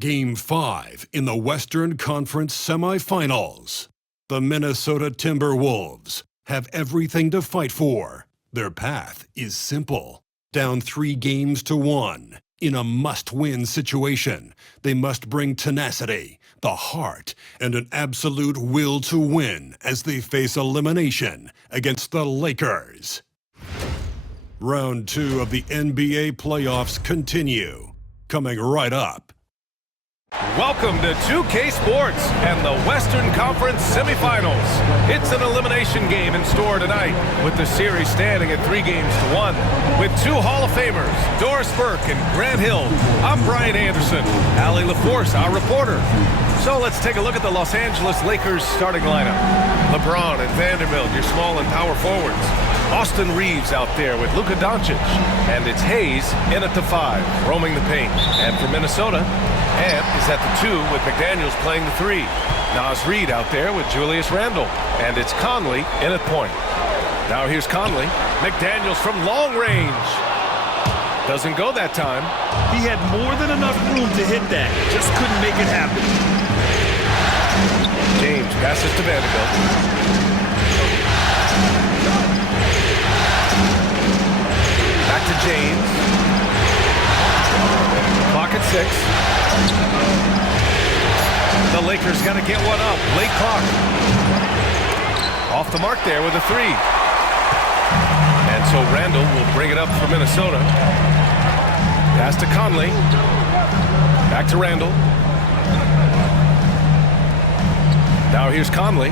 Game 5 in the Western Conference Semifinals. The Minnesota Timberwolves have everything to fight for. Their path is simple. Down 3-1 in a must-win situation, they must bring tenacity, the heart, and an absolute will to win as they face elimination against the Lakers. Round 2 of the NBA playoffs continue. Coming right up. Welcome to 2K Sports and the Western Conference Semifinals. It's an elimination game in store tonight, with the series standing at 3-1. With two Hall of Famers, Doris Burke and Grant Hill, I'm Brian Anderson, Allie LaForce, our reporter. So let's take a look at the Los Angeles Lakers starting lineup. LeBron and Vanderbilt, your small and power forwards. Austin Reeves out there with Luka Doncic. And it's Hayes in at the 5, roaming the paint. And for Minnesota, Ant is at the 2 with McDaniels playing the 3. Naz Reid out there with Julius Randle. And it's Conley in at point. Now here's Conley. McDaniels from long range. Doesn't go that time. He had more than enough room to hit that. Just couldn't make it happen. James passes to Vanderbilt. Back to James. Clock at 6. The Lakers got to get one up. Late clock. Off the mark there with a 3. And so Randle will bring it up for Minnesota. Pass to Conley. Back to Randle. Now here's Conley.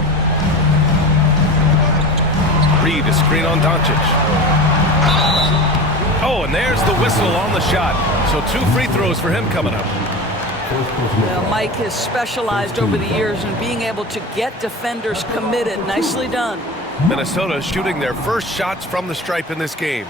Reed, a screen on Doncic. Oh, and there's the whistle on the shot. So 2 free throws for him coming up. Well, Mike has specialized over the years in being able to get defenders committed. Nicely done. Minnesota shooting their first shots from the stripe in this game.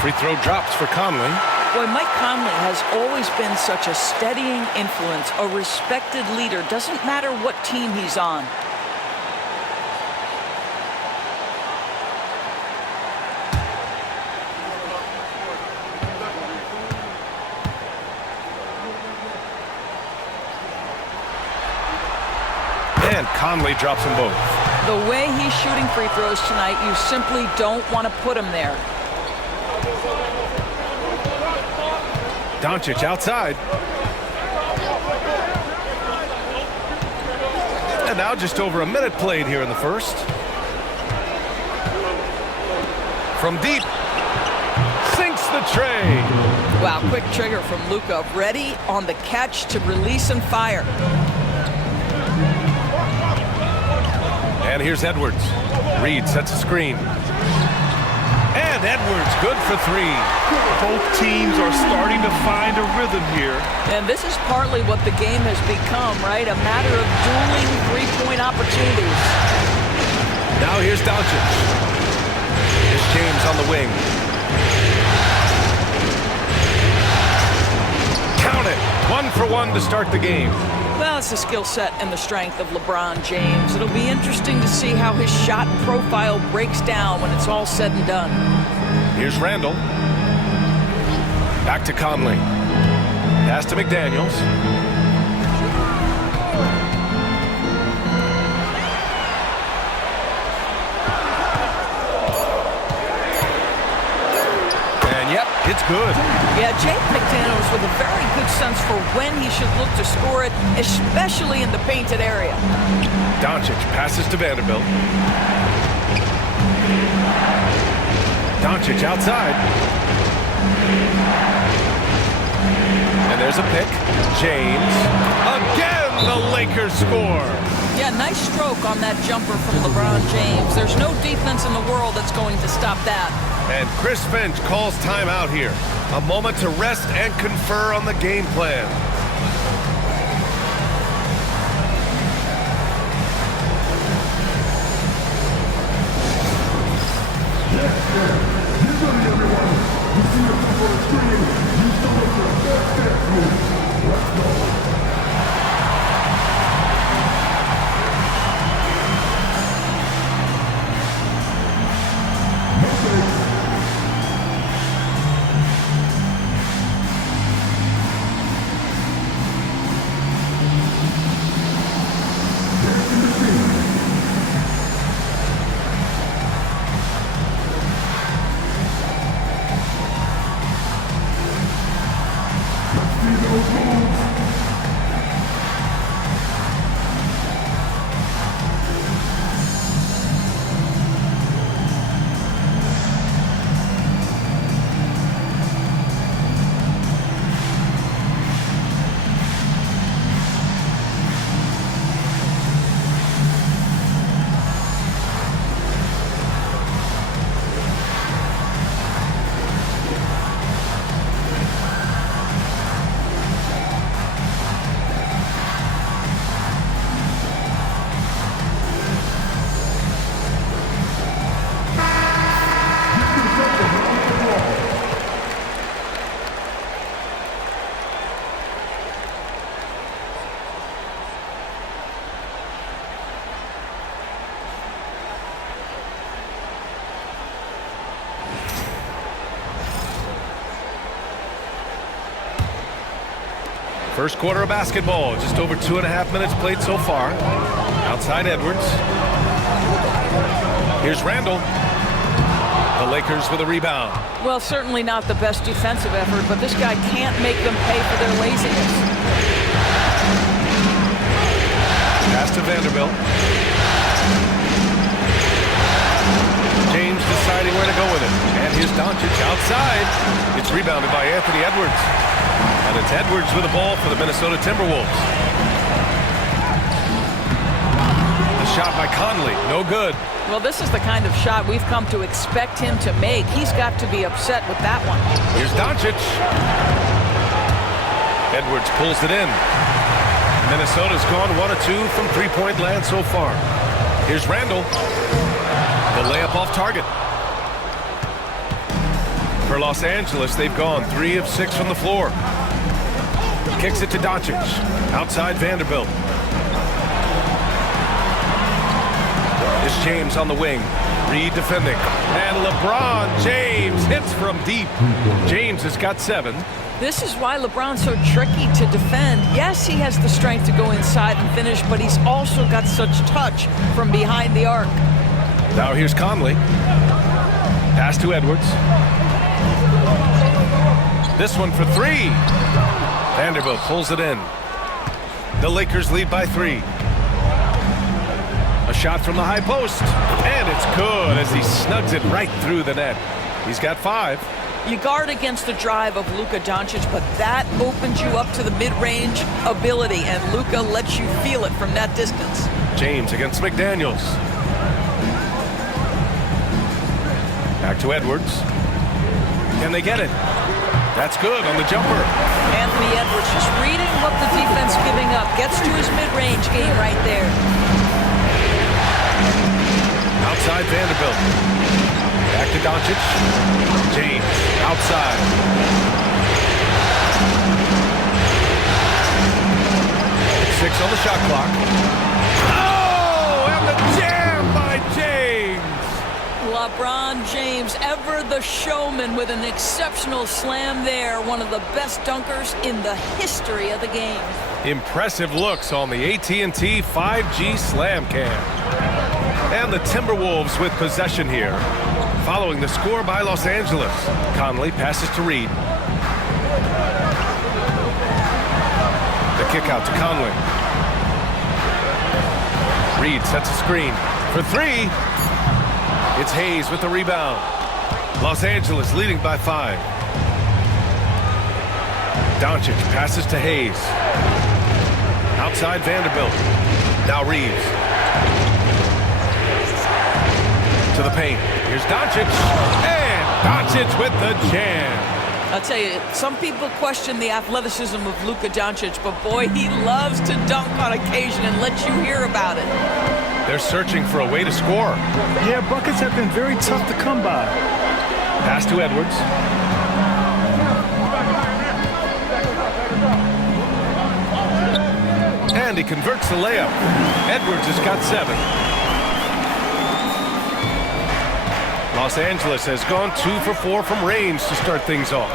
Free throw drops for Conley. Boy, Mike Conley has always been such a steadying influence, a respected leader. Doesn't matter what team he's on. And Conley drops them both. The way he's shooting free throws tonight, you simply don't want to put him there. Doncic outside. And now just over a minute played here in the first. From deep. Sinks the tray. Wow, quick trigger from Luka. Ready on the catch to release and fire. And here's Edwards. Reed sets a screen. And Edwards, good for 3. Both teams are starting to find a rhythm here. And this is partly what the game has become, right? A matter of dueling three-point opportunities. Now here's Doncic. Here's James on the wing. Count it. 1 for 1 to start the game. Well, it's the skill set and the strength of LeBron James. It'll be interesting to see how his shot profile breaks down when it's all said and done. Here's Randle. Back to Conley. Pass to McDaniels. And yep, it's good. Yeah, Jake McDaniels with a very good sense for when he should look to score it, especially in the painted area. Doncic passes to Vanderbilt. Doncic outside. And there's a pick. James. Again, the Lakers score. Yeah, nice stroke on that jumper from LeBron James. There's no defense in the world that's going to stop that. And Chris Finch calls timeout here. A moment to rest and confer on the game plan. Get ready, everyone. We see First quarter of basketball, just over 2.5 minutes played so far. Outside Edwards. Here's Randall. The Lakers with a rebound. Well, certainly not the best defensive effort, but this guy can't make them pay for their laziness. Pass to Vanderbilt. James deciding where to go with it. And here's Doncic outside. It's rebounded by Anthony Edwards. And it's Edwards with the ball for the Minnesota Timberwolves. The shot by Conley, no good. Well, this is the kind of shot we've come to expect him to make. He's got to be upset with that one. Here's Doncic. Edwards pulls it in. Minnesota's gone 1 of 2 from three-point land so far. Here's Randall. The layup off target. For Los Angeles, they've gone 3 of 6 from the floor. Kicks it to Doncic. Outside Vanderbilt. It's James on the wing. Reed defending. And LeBron James hits from deep. James has got 7. This is why LeBron's so tricky to defend. Yes, he has the strength to go inside and finish, but he's also got such touch from behind the arc. Now here's Conley. Pass to Edwards. This one for 3. Vanderbilt pulls it in. The Lakers lead by 3. A shot from the high post. And it's good as he snugs it right through the net. He's got 5. You guard against the drive of Luka Doncic, but that opens you up to the mid-range ability, and Luka lets you feel it from that distance. James against McDaniels. Back to Edwards. Can they get it? That's good on the jumper. Anthony Edwards just reading what the defense giving up. Gets to his mid-range game right there. Outside Vanderbilt. Back to Doncic. James outside. Six on the shot clock. Oh, and the jam by James. LeBron James, ever the showman, with an exceptional slam there. One of the best dunkers in the history of the game. Impressive looks on the AT&T 5G Slam Cam. And the Timberwolves with possession here. Following the score by Los Angeles. Conley passes to Reed. The kick out to Conley. Reed sets a screen for 3. It's Hayes with the rebound. Los Angeles leading by 5. Doncic passes to Hayes. Outside Vanderbilt. Now Reeves. To the paint. Here's Doncic. And Doncic with the jam. I'll tell you, some people question the athleticism of Luka Doncic, but boy, he loves to dunk on occasion and let you hear about it. They're searching for a way to score. Yeah, buckets have been very tough to come by. Pass to Edwards. And he converts the layup. Edwards has got 7. Los Angeles has gone 2 for 4 from range to start things off.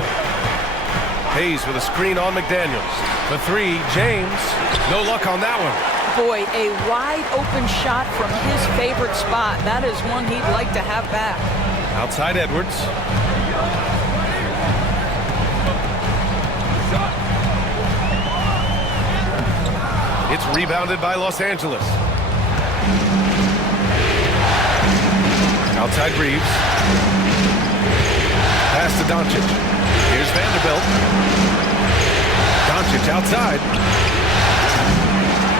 Hayes with a screen on McDaniels. The 3, James. No luck on that one. Boy, a wide open shot from his favorite spot. That is one he'd like to have back. Outside Edwards. It's rebounded by Los Angeles. Outside Reeves. Pass to Doncic. Here's Vanderbilt. Doncic outside.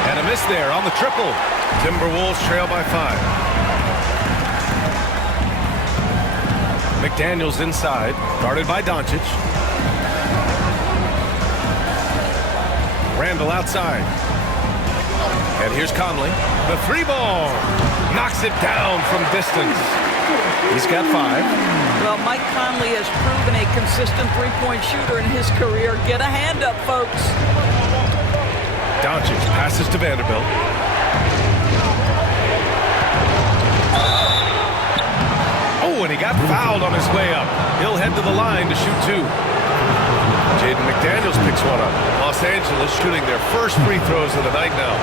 And a miss there on the triple. Timberwolves trail by 5. McDaniels inside, guarded by Doncic. Randall outside. And here's Conley. The 3-ball. Knocks it down from distance. He's got 5. Well, Mike Conley has proven a consistent three-point shooter in his career. Get a hand up, folks. Doncic passes to Vanderbilt. Oh, and he got fouled on his way up. He'll head to the line to shoot 2. Jaden McDaniels picks one up. Los Angeles shooting their first free throws of the night now.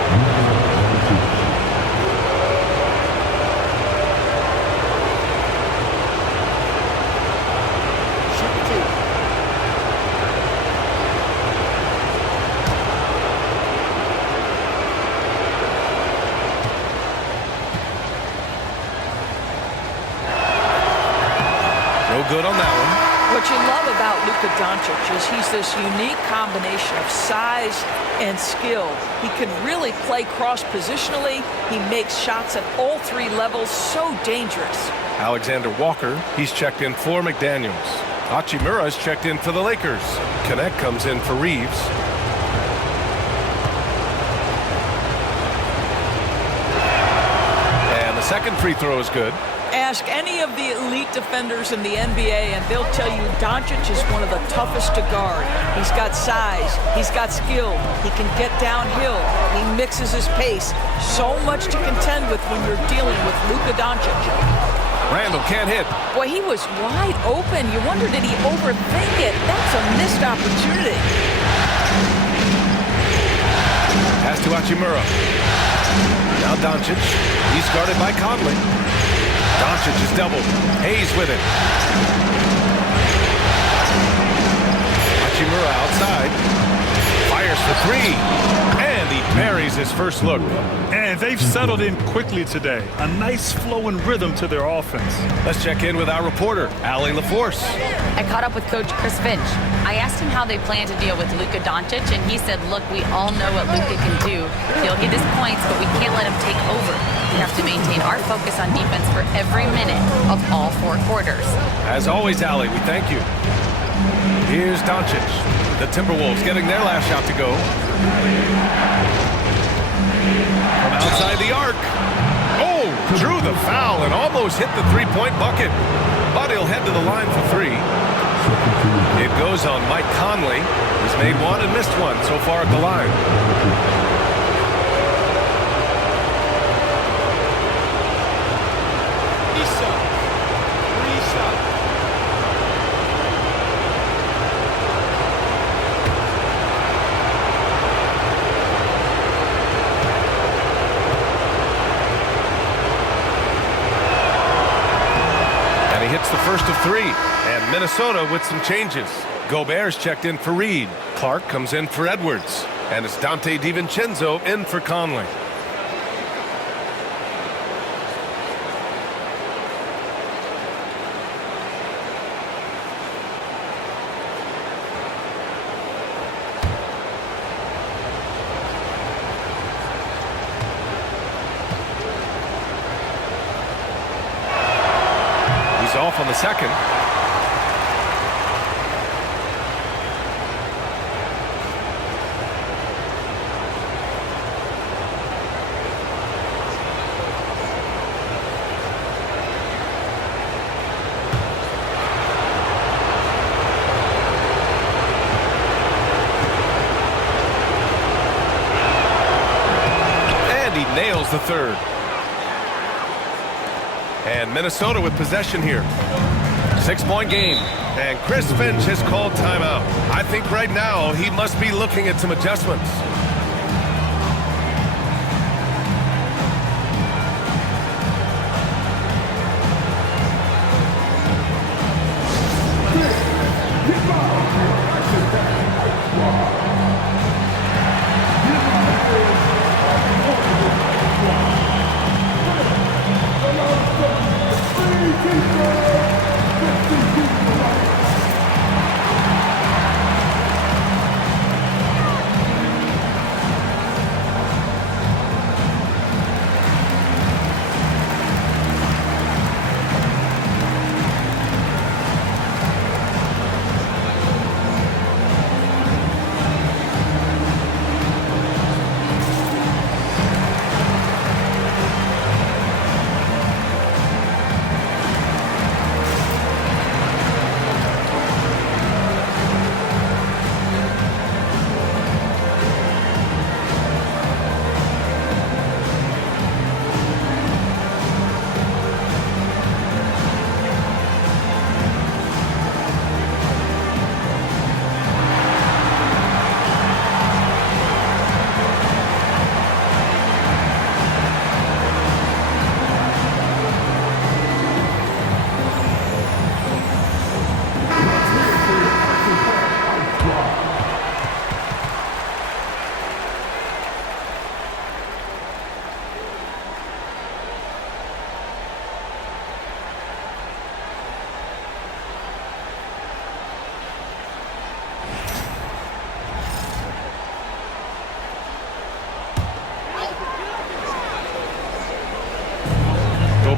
Good on that one. What you love about Luka Doncic is he's this unique combination of size and skill. He can really play cross-positionally. He makes shots at all 3 levels, so dangerous. Alexander Walker, he's checked in for McDaniels. Hachimura's checked in for the Lakers. Connect comes in for Reeves. And the second free throw is good. Ask any of the elite defenders in the NBA and they'll tell you Doncic is one of the toughest to guard. He's got size, he's got skill, he can get downhill, he mixes his pace. So much to contend with when you're dealing with Luka Doncic. Randall can't hit. Boy, he was wide open. You wonder, did he overthink it? That's a missed opportunity. Pass to Hachimura. Now Doncic. He's guarded by Conley. Doncic is doubled. Hayes with it. Hachimura outside. Fires for 3. And he buries his first look. And they've settled in quickly today. A nice flow and rhythm to their offense. Let's check in with our reporter, Allie LaForce. I caught up with Coach Chris Finch. I asked him how they plan to deal with Luka Doncic, and he said, look, we all know what Luka can do. He'll get his points, but we can't let him take over. We have to maintain our focus on defense for every minute of all 4 quarters. As always, Allie, we thank you. Here's Doncic. The Timberwolves getting their last shot to go. From outside the arc. Oh, drew the foul and almost hit the 3-point bucket. But he'll head to the line for 3. It goes on Mike Conley. He's made 1 and missed 1 so far at the line. Hits the first of 3, and Minnesota with some changes. Gobert's checked in for Reed. Clark comes in for Edwards, and it's Dante DiVincenzo in for Conley. Off on the second. goes the third. And Minnesota with possession here. 6-point game. And Chris Finch has called timeout. I think right now he must be looking at some adjustments.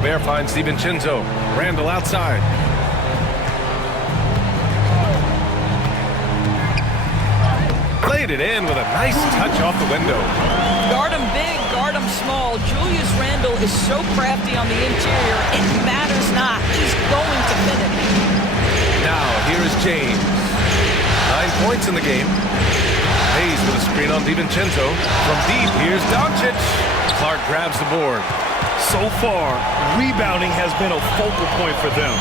Gobert finds DiVincenzo. Randall outside. Played it in with a nice touch off the window. Guard him big, guard him small. Julius Randle is so crafty on the interior, it matters not. He's going to finish. Now, here is James. 9 points in the game. Hayes with a screen on DiVincenzo. From deep, here's Doncic. Clark grabs the board. So far, rebounding has been a focal point for them.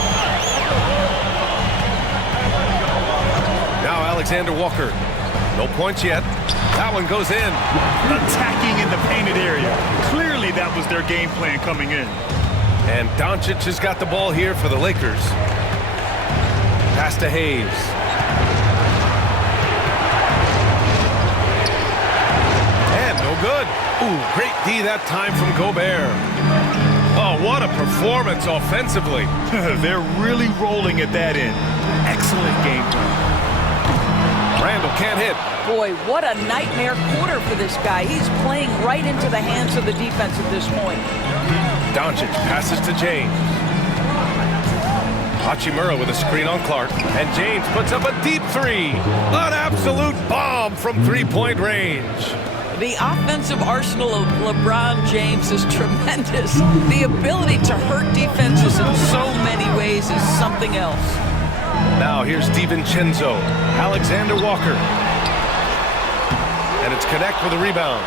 Now Alexander Walker. No points yet. That one goes in. Attacking in the painted area. Clearly that was their game plan coming in. And Doncic has got the ball here for the Lakers. Pass to Hayes. And no good. Ooh, great D that time from Gobert. Oh, what a performance offensively. They're really rolling at that end. Excellent game plan. Randall can't hit. Boy, what a nightmare quarter for this guy. He's playing right into the hands of the defense at this point. Doncic passes to James. Hachimura with a screen on Clark. And James puts up a deep three. An absolute bomb from three-point range. The offensive arsenal of LeBron James is tremendous. The ability to hurt defenses in so many ways is something else. Now here's DiVincenzo. Alexander Walker. And it's Connect with a rebound.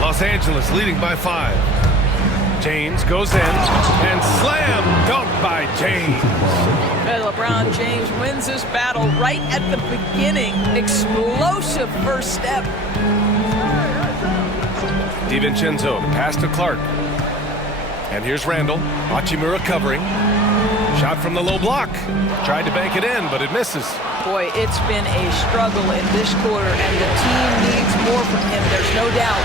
Los Angeles leading by 5. James goes in and slam dunk by James. And LeBron James wins this battle right at the beginning. Explosive first step. DiVincenzo, the pass to Clark. And here's Randall. Hachimura covering. Shot from the low block. Tried to bank it in, but it misses. Boy, it's been a struggle in this quarter, and the team needs more from him. There's no doubt.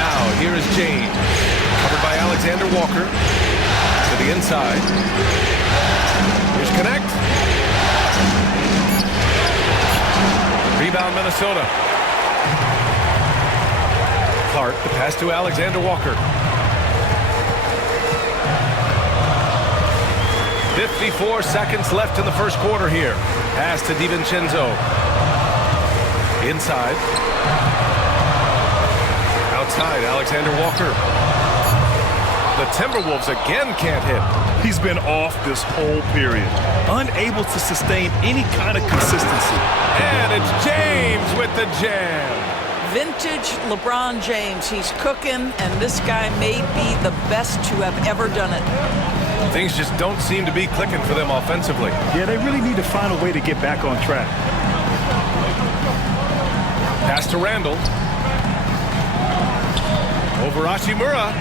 Now, here is James. Covered by Alexander Walker. To the inside. Here's Connect. Rebound, Minnesota. Clark, the pass to Alexander Walker. 54 seconds left in the first quarter here. Pass to DiVincenzo. Inside. Outside, Alexander Walker. The Timberwolves again can't hit. He's been off this whole period. Unable to sustain any kind of consistency. And it's James with the jam. vintage LeBron James. He's cooking, and this guy may be the best to have ever done it. Things just don't seem to be clicking for them offensively. Yeah, they really need to find a way to get back on track. Pass to Randall. Over Hachimura.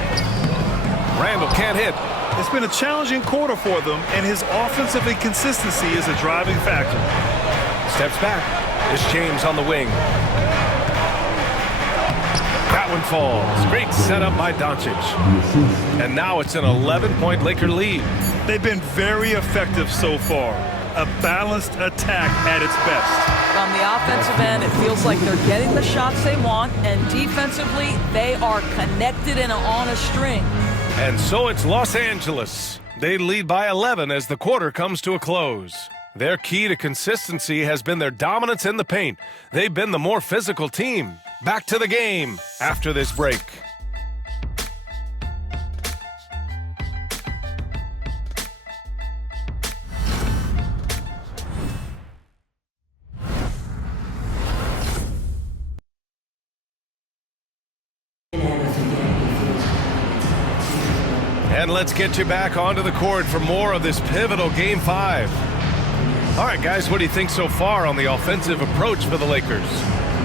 Randall can't hit. It's been a challenging quarter for them, and his offensive inconsistency is a driving factor. Steps back. It's James on the wing. That one falls. Great setup by Doncic. And now it's an 11-point Laker lead. They've been very effective so far. A balanced attack at its best. On the offensive end, it feels like they're getting the shots they want, and defensively, they are connected and on a string. And so it's Los Angeles. They lead by 11 as the quarter comes to a close. Their key to consistency has been their dominance in the paint. They've been the more physical team. Back to the game after this break. And let's get you back onto the court for more of this pivotal Game 5. All right, guys, what do you think so far on the offensive approach for the Lakers?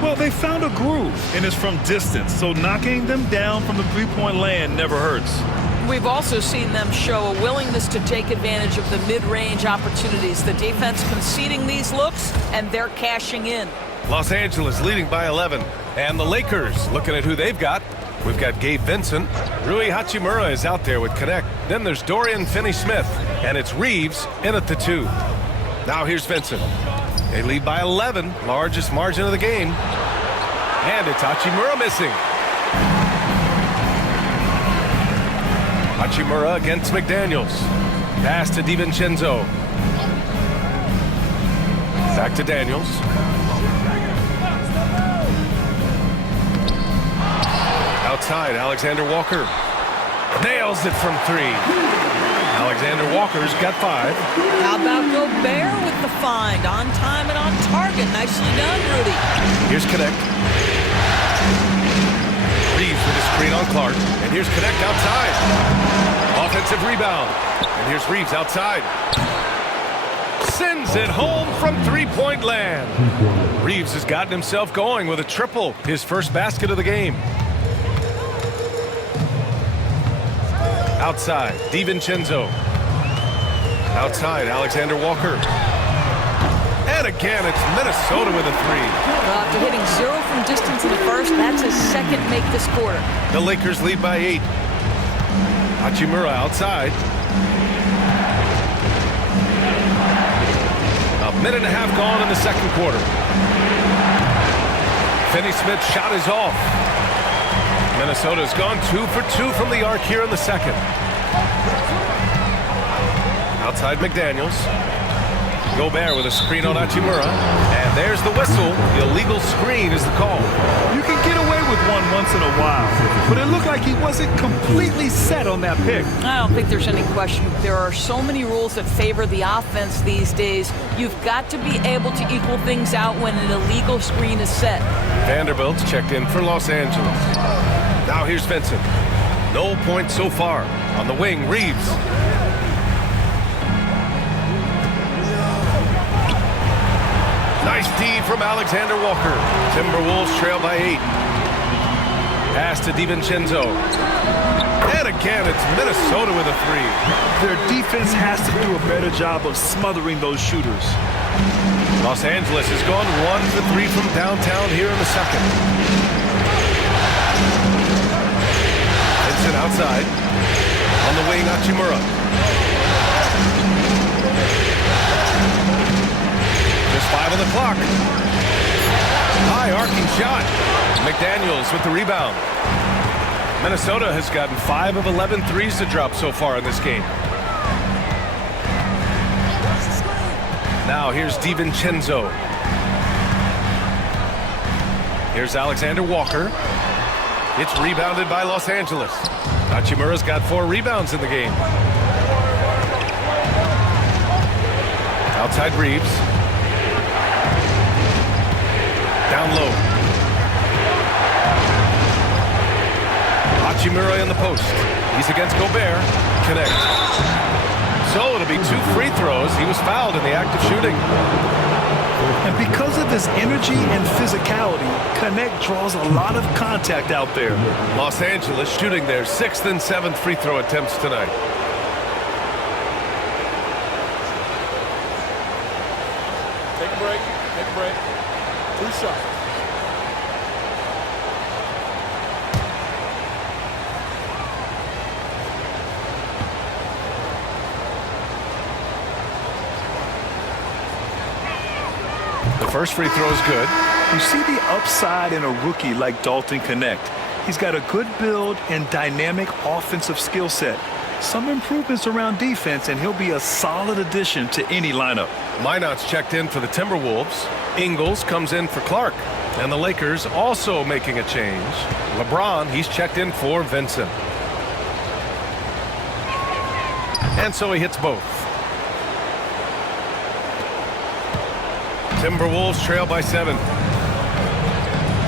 Well, they found a groove, and it's from distance, so knocking them down from the three-point land never hurts. We've also seen them show a willingness to take advantage of the mid-range opportunities. The defense conceding these looks, and they're cashing in. Los Angeles leading by 11. And the Lakers looking at who they've got. We've got Gabe Vincent. Rui Hachimura is out there with Connect. Then there's Dorian Finney-Smith. And it's Reeves in at the 2. Now here's Vincent. They lead by 11. Largest margin of the game. And it's Hachimura missing. Hachimura against McDaniels. Pass to DiVincenzo. Back to Daniels. Outside, Alexander Walker. Nails it from 3. Alexander Walker's got 5. How about Gobert with the find? On time and on target. Nicely done, Rudy. Here's Connect. Reeves with a screen on Clark. And here's Connect outside. Offensive rebound. And here's Reeves outside. Sends it home from three-point land. Reeves has gotten himself going with a triple. His first basket of the game. Outside, DiVincenzo. Outside, Alexander Walker. And again, it's Minnesota with a 3. After hitting 0 from distance in the first, that's his second make this quarter. The Lakers lead by 8. Hachimura outside. A minute and a half gone in the second quarter. Finney-Smith's shot is off. Minnesota's gone 2 for 2 from the arc here in the second. Outside McDaniels. Gobert with a screen on Hachimura. And there's the whistle. The illegal screen is the call. You can get away with one once in a while, but it looked like he wasn't completely set on that pick. I don't think there's any question. There are so many rules that favor the offense these days. You've got to be able to equal things out when an illegal screen is set. Vanderbilt's checked in for Los Angeles. Now here's Vincent. No points so far. On the wing, Reeves. Nice D from Alexander Walker. Timberwolves trail by 8. Pass to DiVincenzo. And again, it's Minnesota with a 3. Their defense has to do a better job of smothering those shooters. Los Angeles has gone 1 for 3 from downtown here in the second. Vincent outside. On the wing, Hachimura. Just 5 on the clock. High arcing shot. McDaniels with the rebound. Minnesota has gotten 5 of 11 threes to drop so far in this game. Now here's DiVincenzo. Here's Alexander Walker. It's rebounded by Los Angeles. Hachimura's got 4 rebounds in the game. Outside Reeves. Down low. Hachimura in the post. He's against Gobert. Connect. So it'll be 2 free throws. He was fouled in the act of shooting. And because of his energy and physicality, Connect draws a lot of contact out there. Los Angeles shooting their 6th and 7th free throw attempts tonight. Take a break. Take a break. 2 shots. The first free throw is good. You see the upside in a rookie like Dalton Connect. He's got a good build and dynamic offensive skill set. Some improvements around defense, and he'll be a solid addition to any lineup. Minot's checked in for the Timberwolves. Ingles comes in for Clark. And the Lakers also making a change. LeBron, he's checked in for Vincent. And so he hits both. Timberwolves trail by 7.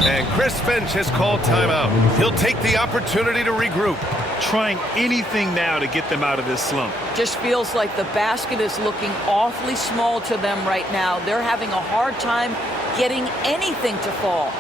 And Chris Finch has called timeout. He'll take the opportunity to regroup. Trying anything now to get them out of this slump. Just feels like the basket is looking awfully small to them right now. They're having a hard time getting anything to fall.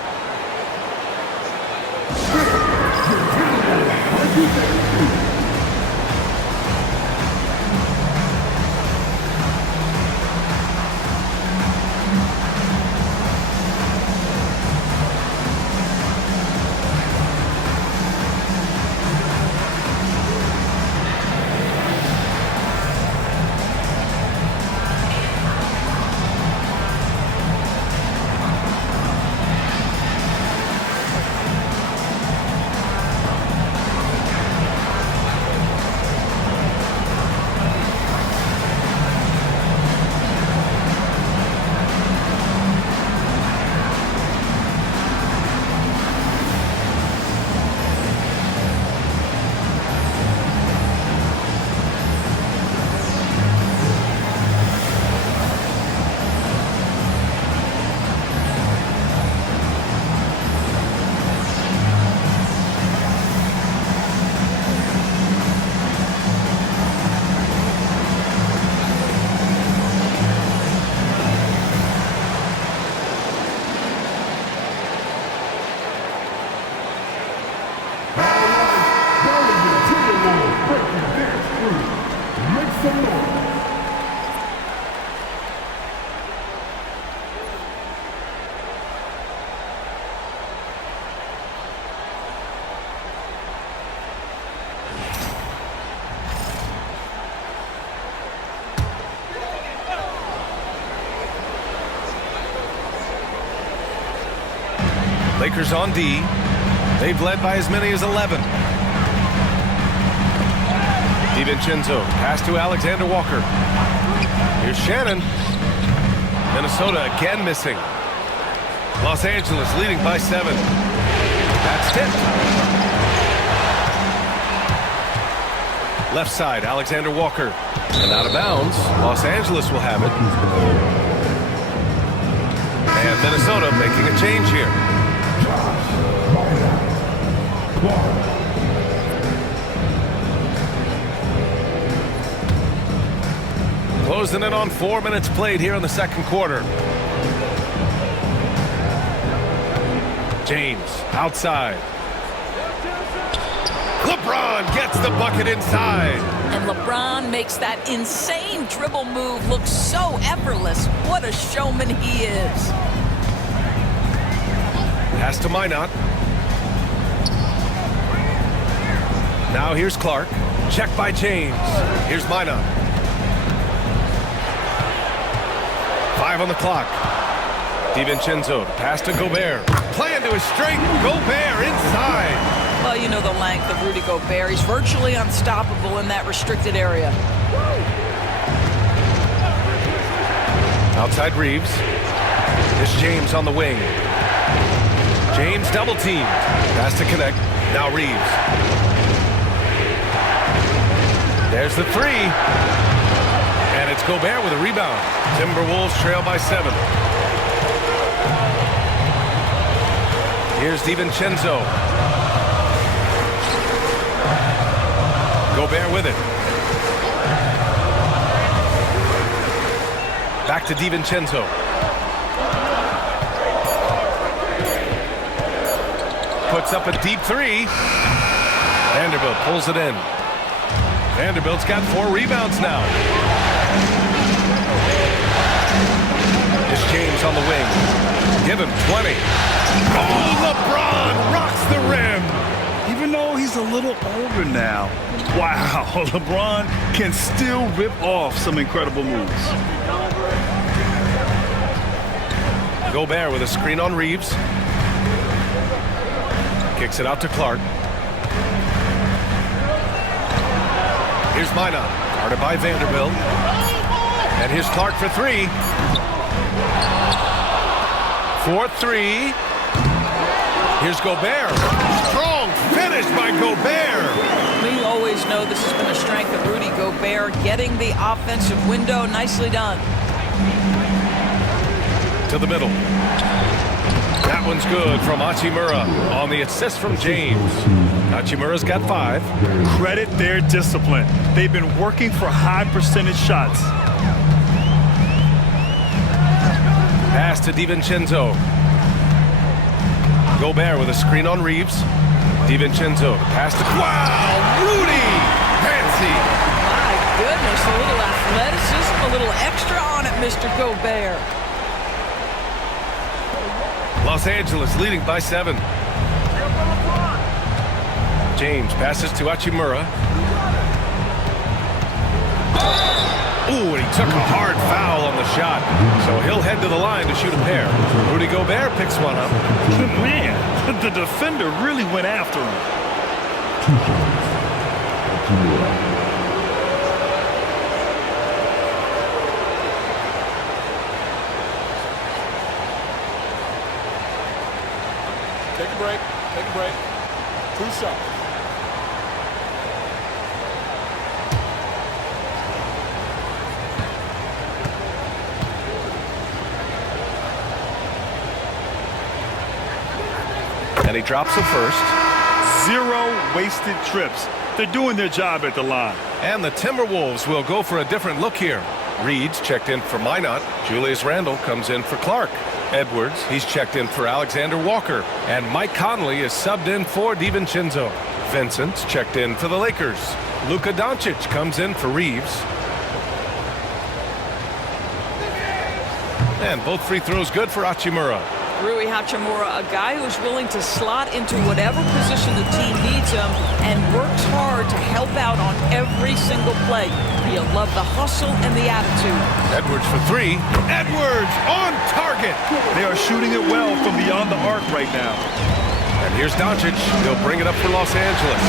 Lakers on D. They've led by as many as 11. DiVincenzo, pass to Alexander Walker. Here's Shannon. Minnesota again missing. Los Angeles leading by 7. That's tipped. Left side, Alexander Walker. And out of bounds, Los Angeles will have it. And Minnesota making a change here. Closing in on 4 minutes played here in the second quarter. James outside. LeBron gets the bucket inside. And LeBron makes that insane dribble move look so effortless. What a showman he is. Pass to Minot. Now here's Clark. Check by James. Here's Minot. 5 on the clock. DiVincenzo, pass to Gobert. Playing to his strength. Gobert inside. Well, you know the length of Rudy Gobert. He's virtually unstoppable in that restricted area. Outside Reeves. It's James on the wing. James double teamed. Pass to connect. Now Reeves. There's the 3. And it's Gobert with a rebound. Timberwolves trail by 7. Here's DiVincenzo. Gobert with it. Back to DiVincenzo. Puts up a deep three. Vanderbilt pulls it in. Vanderbilt's got 4 rebounds now. It's James on the wing. Give him 20. Oh, LeBron rocks the rim. Even though he's a little older now, wow, LeBron can still rip off some incredible moves. Gobert with a screen on Reeves. Kicks it out to Clark. Here's Minot, guarded by Vanderbilt. And here's Clark for 3. 4-3. Here's Gobert. Strong finish by Gobert. We always know this has been a strength of Rudy Gobert, getting the offensive window. Nicely done. To the middle. That one's good from Hachimura on the assist from James. Hachimura's got 5. Credit their discipline. They've been working for high percentage shots. Pass to DiVincenzo. Gobert with a screen on Reeves. DiVincenzo. Pass to... Wow! Rudy! Fancy! My goodness, a little athleticism, a little extra on it, Mr. Gobert. Los Angeles leading by 7. James passes to Hachimura. Ooh, and he took a hard foul on the shot. So he'll head to the line to shoot a pair. Rudy Gobert picks one up. Man, the defender really went after him. Take a break. Take a break. 2 shots. And he drops the first. 0 wasted trips. They're doing their job at the line. And the Timberwolves will go for a different look here. Reed's checked in for Minot. Julius Randle comes in for Clark. Edwards, he's checked in for Alexander Walker. And Mike Conley is subbed in for DiVincenzo. Vincent's checked in for the Lakers. Luka Doncic comes in for Reeves. And both free throws good for Hachimura. Rui Hachimura, a guy who's willing to slot into whatever position the team needs him and works hard to help out on every single play. You'll love the hustle and the attitude. Edwards for 3. Edwards on target. They are shooting it well from beyond the arc right now. And here's Doncic. He'll bring it up for Los Angeles.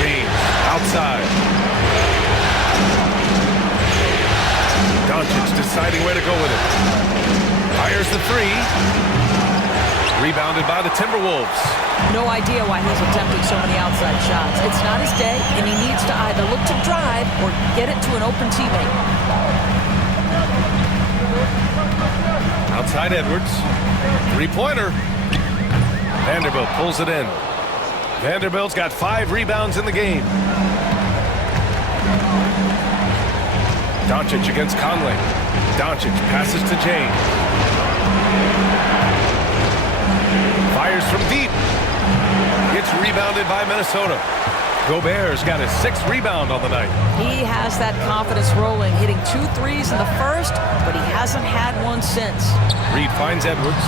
James outside. Doncic deciding where to go with it. Fires the 3. Rebounded by the Timberwolves. No idea why he's attempting so many outside shots. It's not his day, and he needs to either look to drive or get it to an open teammate. Outside Edwards. 3-pointer. Vanderbilt pulls it in. Vanderbilt's got 5 rebounds in the game. Doncic against Conley. Doncic passes to James. Fires from deep. Gets rebounded by Minnesota. Gobert's got his 6th rebound on the night. He has that confidence rolling, hitting 2 threes in the first, but he hasn't had one since. Reed finds Edwards.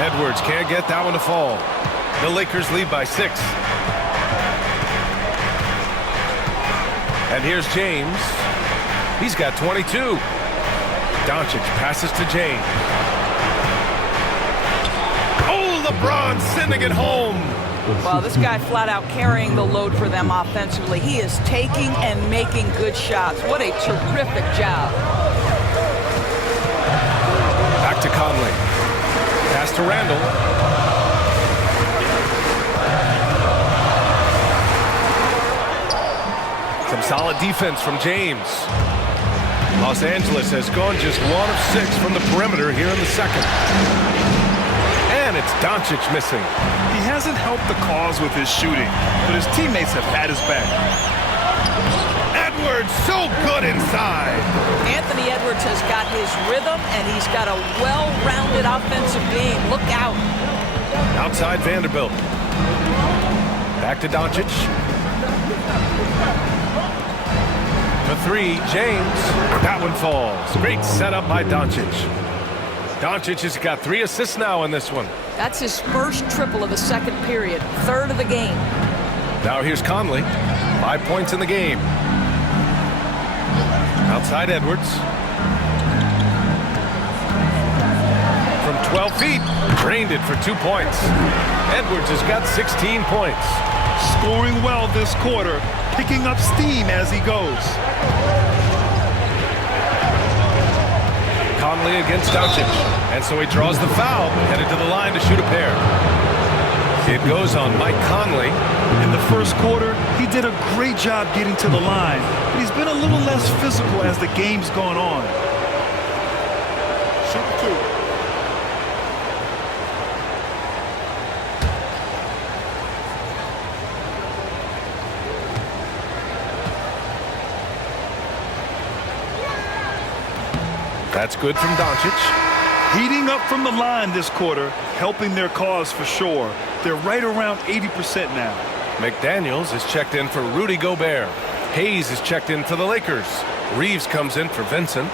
Edwards can't get that one to fall. The Lakers lead by 6. And here's James. He's got 22. Doncic passes to James. Oh, LeBron sending it home. Well, this guy flat out carrying the load for them offensively. He is taking and making good shots. What a terrific job. Back to Conley. Pass to Randle. Some solid defense from James. Los Angeles has gone just 1 of 6 from the perimeter here in the second. And it's Doncic missing. He hasn't helped the cause with his shooting, but his teammates have had his back. Edwards, so good inside. Anthony Edwards has got his rhythm, and he's got a well-rounded offensive game. Look out. Outside Vanderbilt. Back to Doncic. For three, James. That one falls. Great setup by Doncic. Doncic has got 3 assists now in this one. That's his first triple of the second period, third of the game. Now here's Conley. 5 points in the game. Outside Edwards. From 12 feet, drained it for 2 points. Edwards has got 16 points. Scoring well this quarter, picking up steam as he goes. Conley against Doncic, and so he draws the foul, headed to the line to shoot a pair. It goes on Mike Conley. In the first quarter, he did a great job getting to the line, but he's been a little less physical as the game's gone on. Shoot 2. That's good from Doncic. Heating up from the line this quarter, helping their cause for sure. They're right around 80% now. McDaniels is checked in for Rudy Gobert. Hayes is checked in for the Lakers. Reeves comes in for Vincent.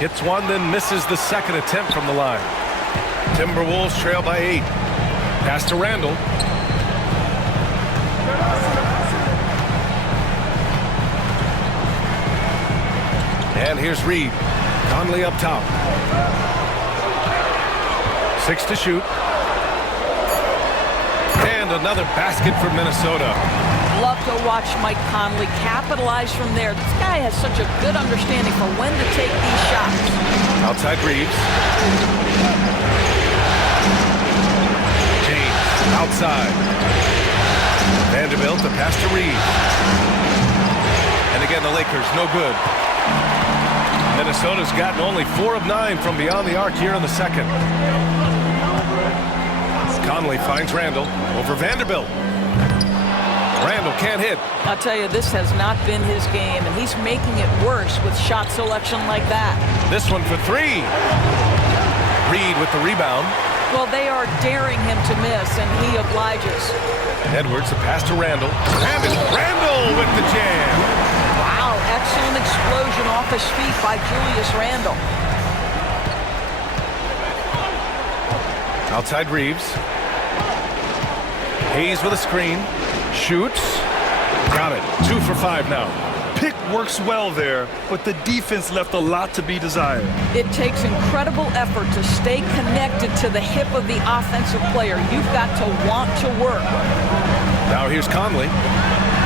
Hits one, then misses the second attempt from the line. Timberwolves trail by 8. Pass to Randall. And here's Reed. Conley up top. 6 to shoot. And another basket for Minnesota. Love to watch Mike Conley capitalize from there. This guy has such a good understanding for when to take these shots. Outside Reeves. Outside. Vanderbilt, the pass to Reeves. And again, the Lakers, no good. Minnesota's gotten only 4 of 9 from beyond the arc here in the second. Conley finds Randall over Vanderbilt. Randall can't hit. I'll tell you, this has not been his game, and he's making it worse with shot selection like that. This one for 3. Reed with the rebound. Well, they are daring him to miss, and he obliges. Edwards, a pass to Randall. And it's Randall with the jam. Wow, excellent explosion off his feet by Julius Randle. Outside Reeves. Hayes with a screen. Shoots. Got it. 2 for 5 now. Pick works well there, but the defense left a lot to be desired. It takes incredible effort to stay connected to the hip of the offensive player. You've got to want to work. Now here's Conley.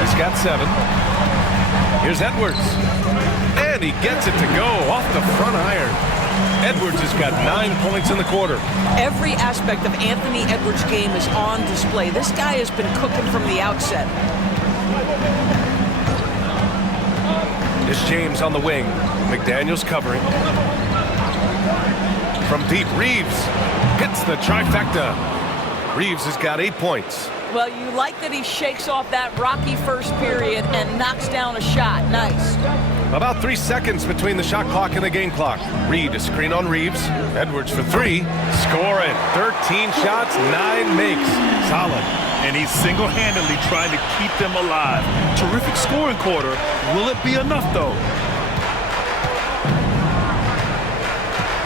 He's got 7. Here's Edwards. And he gets it to go off the front iron. Edwards has got 9 points in the quarter. Every aspect of Anthony Edwards' game is on display. This guy has been cooking from the outset. It's James on the wing. McDaniels covering. From deep, Reeves hits the trifecta. Reeves has got 8 points. Well, you like that he shakes off that rocky first period and knocks down a shot. Nice. About 3 seconds between the shot clock and the game clock. Reed, a screen on Reeves. Edwards for 3. Score it. 13 shots, 9 makes. Solid. And he's single-handedly trying to keep them alive. Terrific scoring quarter. Will it be enough, though?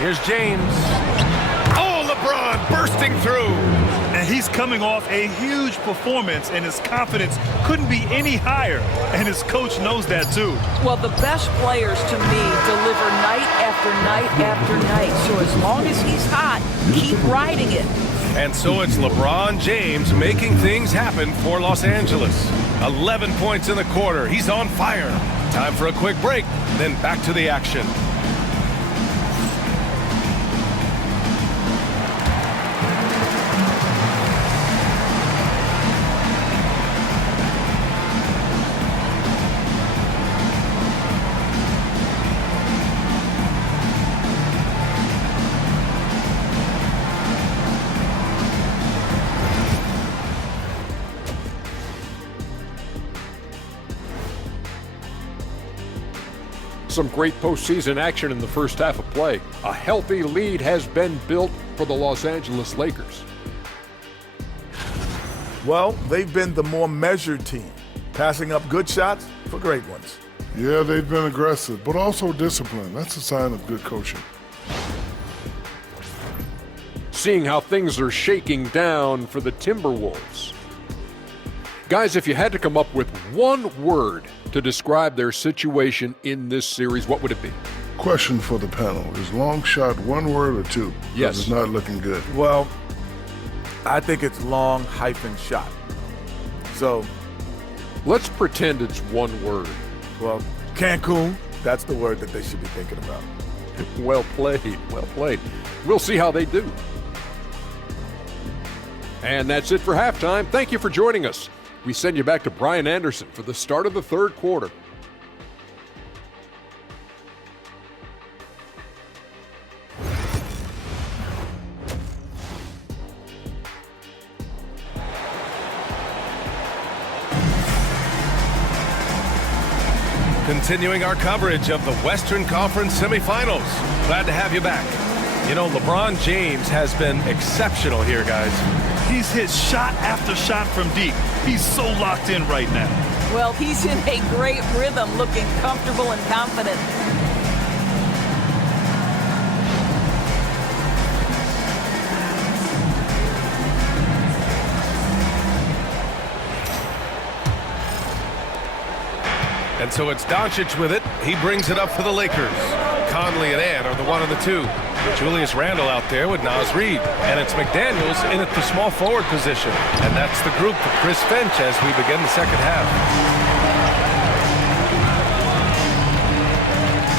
Here's James. Oh, LeBron bursting through. And he's coming off a huge performance, and his confidence couldn't be any higher. And his coach knows that, too. Well, the best players, to me, deliver night after night after night. So as long as he's hot, keep riding it. And so it's LeBron James making things happen for Los Angeles. 11 points in the quarter. He's on fire. Time for a quick break, then back to the action. Some great postseason action in the first half of play. A healthy lead has been built for the Los Angeles Lakers. Well, they've been the more measured team, passing up good shots for great ones. Yeah, they've been aggressive, but also disciplined. That's a sign of good coaching. Seeing how things are shaking down for the Timberwolves. Guys, if you had to come up with one word to describe their situation in this series, what would it be? Question for the panel. Is long shot one word or two? Yes. It's not looking good. Well, I think it's long-shot. So, let's pretend it's one word. well, Cancun, that's the word that they should be thinking about. Well played, well played. We'll see how they do. And that's it for halftime. Thank you for joining us. We send you back to Brian Anderson for the start of the third quarter. Continuing our coverage of the Western Conference Semifinals. Glad to have you back. You know, LeBron James has been exceptional here, guys. He's hit shot after shot from deep. He's so locked in right now. Well, he's in a great rhythm, looking comfortable and confident. And so it's Doncic with it. He brings it up for the Lakers. Conley and Ant are the 1 and the 2. Julius Randle out there with Naz Reid. And it's McDaniels in at the small forward position. And that's the group for Chris Finch as we begin the second half.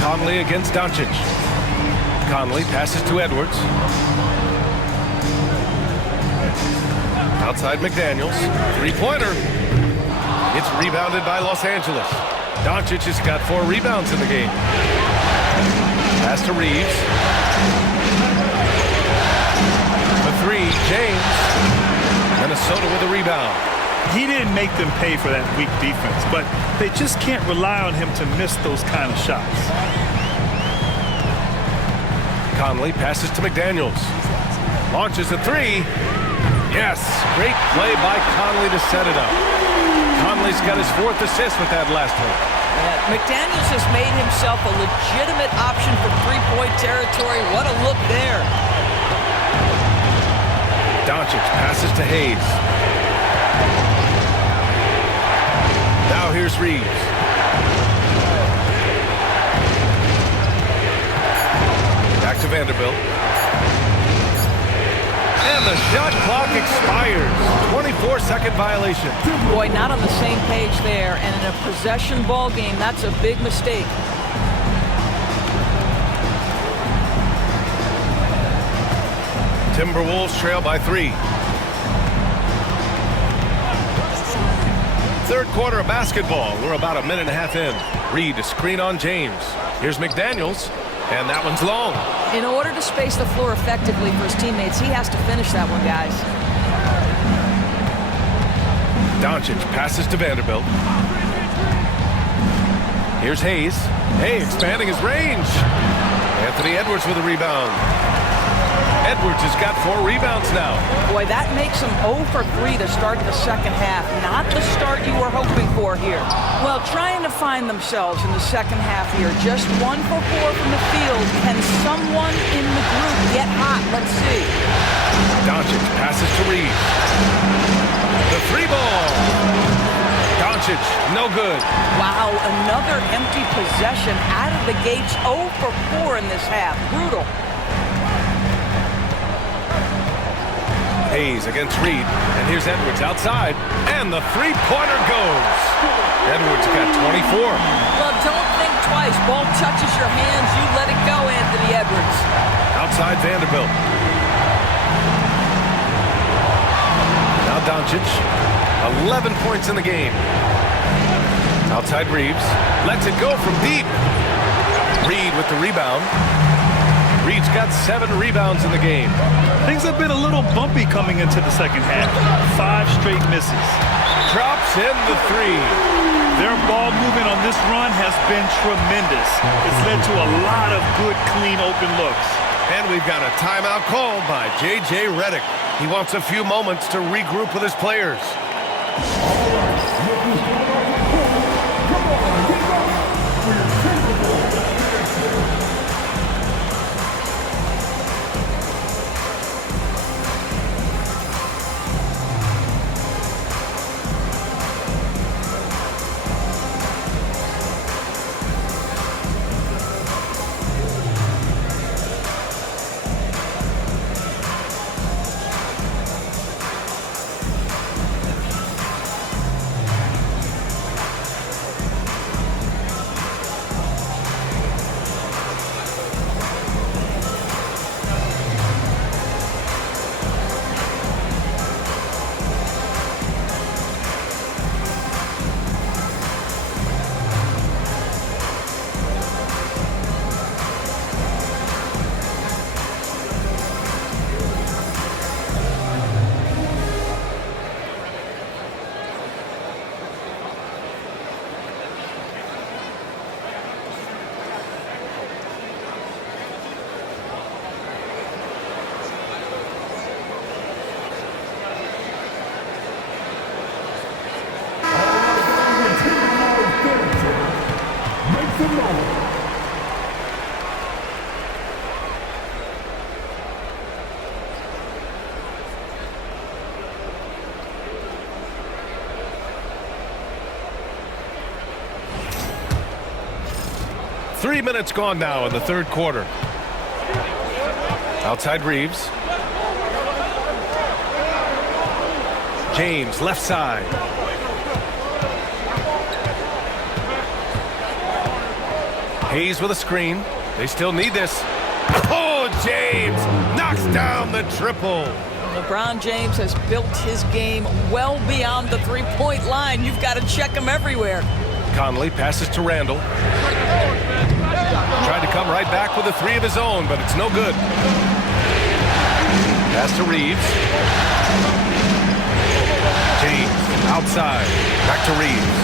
Conley against Doncic. Conley passes to Edwards. Outside McDaniels. Three-pointer. It's rebounded by Los Angeles. Doncic has got 4 rebounds in the game. Pass to Reeves. The 3, James. Minnesota with a rebound. He didn't make them pay for that weak defense, but they just can't rely on him to miss those kind of shots. Conley passes to McDaniels. Launches a 3. Yes, great play by Conley to set it up. Conley's got his 4th assist with that last one. Yeah, McDaniels has made himself a legitimate option for three-point territory. What a look there. Doncic passes to Hayes. Now here's Reeves. Back to Vanderbilt. And the shot clock expires. 24-second violation. Boy, not on the same page there. And in a possession ball game, that's a big mistake. Timberwolves trail by 3. Third quarter of basketball. We're about a minute and a half in. Reed to screen on James. Here's McDaniels. And that one's long. In order to space the floor effectively for his teammates, he has to finish that one, guys. Doncic passes to Vanderbilt. Here's Hayes. Hey, expanding his range. Anthony Edwards with a rebound. Edwards has got 4 rebounds now. Boy, that makes him 0 for 3 to start the second half. Not the start you were hoping for here. Well, trying to find themselves in the second half here. Just 1 for 4 from the field. Can someone in the group get hot? Let's see. Doncic passes to Reed. The 3 ball. Doncic, no good. Wow, another empty possession out of the gates. 0 for 4 in this half. Brutal. Hayes against Reed, and here's Edwards outside, and the 3-pointer goes. Edwards got 24. Well, don't think twice. Ball touches your hands, you let it go, Anthony Edwards. Outside Vanderbilt. Now Doncic, 11 points in the game. Outside Reeves, lets it go from deep. Reed with the rebound. Reed's got 7 rebounds in the game. Things have been a little bumpy coming into the second half. 5 straight misses. Drops in the 3. Their ball movement on this run has been tremendous. It's led to a lot of good, clean, open looks. And we've got a timeout called by J.J. Redick. He wants a few moments to regroup with his players. Three minutes gone now in the third quarter. Outside Reeves. James, left side. Hayes with a screen. They still need this. Oh, James knocks down the triple. LeBron James has built his game well beyond the three-point line. You've got to check him everywhere. Conley passes to Randall. Tried to come right back with a three of his own, but it's no good. Pass to Reeves. James outside. Back to Reeves.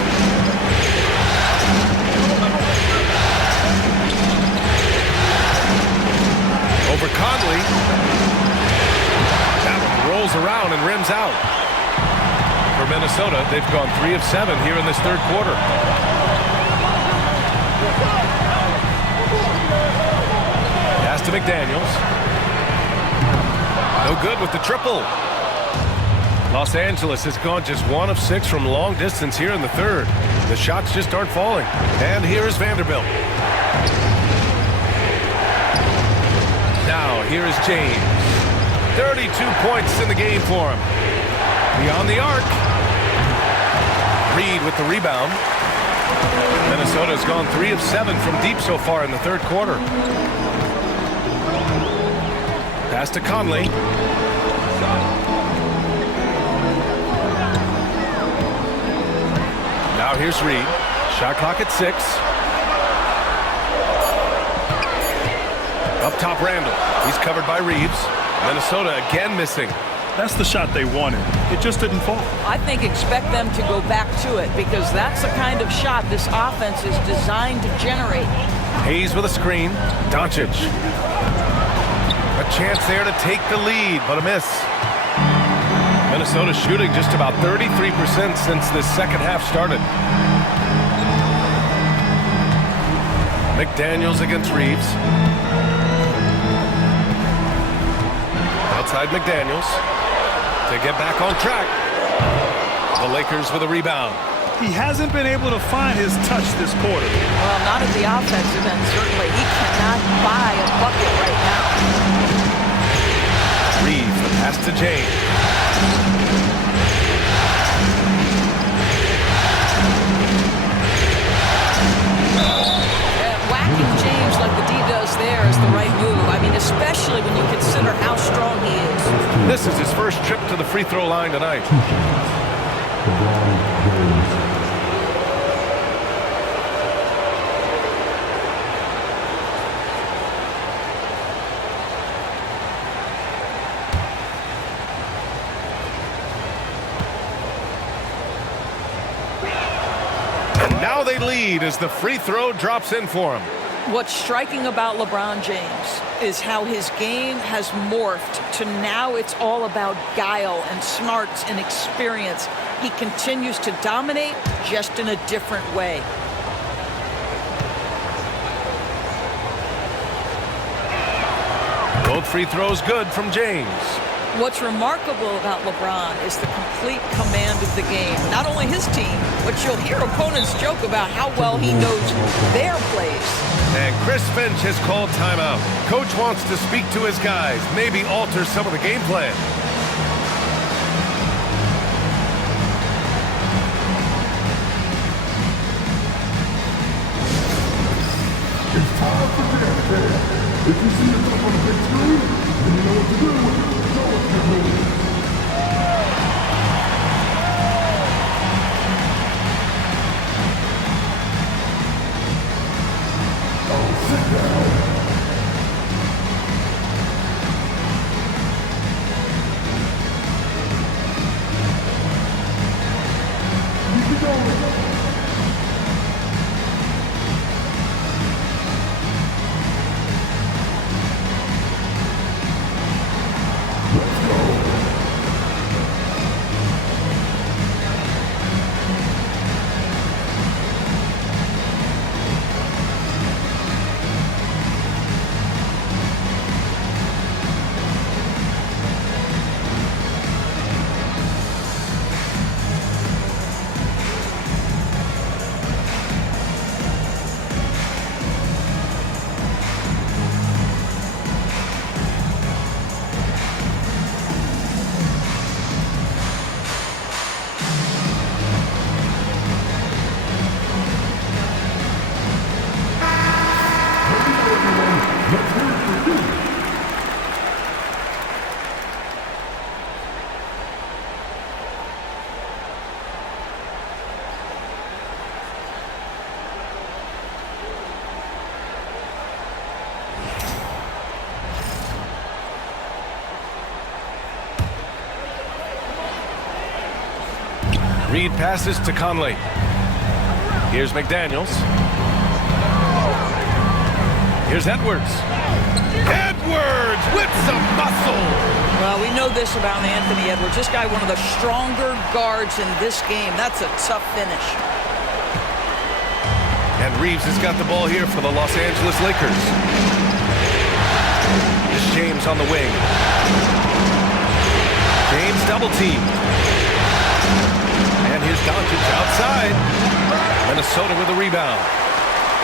Over Conley. That one rolls around and rims out. For Minnesota, they've gone 3 of 7 here in this third quarter. Pass to McDaniels. No good with the triple. Los Angeles has gone just 1 of 6 from long distance here in the third. The shots just aren't falling. And here is Vanderbilt. Now here is James. 32 points in the game for him. Beyond the arc. Reed with the rebound. Minnesota has gone 3 of 7 from deep so far in the third quarter. Pass to Conley. Now here's Reed. Shot clock at 6. Up top, Randall. He's covered by Reeves. Minnesota again missing. That's the shot they wanted. It just didn't fall. I think expect them to go back to it because that's the kind of shot this offense is designed to generate. Hayes with a screen. Doncic. A chance there to take the lead, but a miss. Minnesota shooting just about 33% since this second half started. McDaniels against Reeves. Outside McDaniels to get back on track. The Lakers with a rebound. He hasn't been able to find his touch this quarter. Well, not at the offensive end, certainly. He cannot buy a bucket right now. Reeves, the pass to James. Whacking James like the D does there is the right move. I mean, especially when you consider how strong he is. This is his first trip to the free throw line tonight. now they lead as the free throw drops in for him. What's striking about LeBron James is how his game has morphed to now it's all about guile and smarts and experience. He continues to dominate just in a different way. Both free throws good from James. What's remarkable about LeBron is the complete command of the game. Not only his team, but you'll hear opponents joke about how well he knows their plays. And Chris Finch has called timeout. Coach wants to speak to his guys, maybe alter some of the game plan. It's time for dance day. If you see yourself on the big screen, then you know what to do. Know what you're doing. Oh, sit down. Keep it going. Reed passes to Conley. Here's McDaniels. Here's Edwards. Edwards with some muscle. Well, we know this about Anthony Edwards. This guy, one of the stronger guards in this game. That's a tough finish. And Reeves has got the ball here for the Los Angeles Lakers. It's James on the wing. James double team. And here's Doncic outside. Minnesota with a rebound.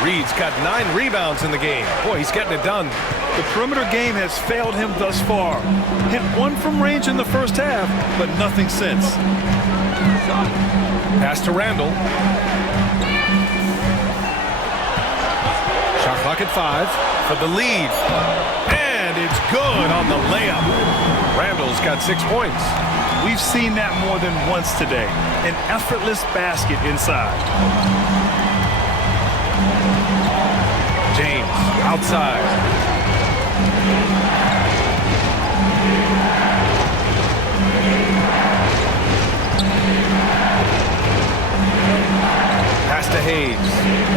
Reed's got 9 rebounds in the game. Boy, he's getting it done. The perimeter game has failed him thus far. Hit one from range in the first half, but nothing since. Pass to Randall. Shot clock at 5 for the lead. And it's good on the layup. Randall's got 6 points. We've seen that more than once today. An effortless basket inside. James outside. Pass to Hayes.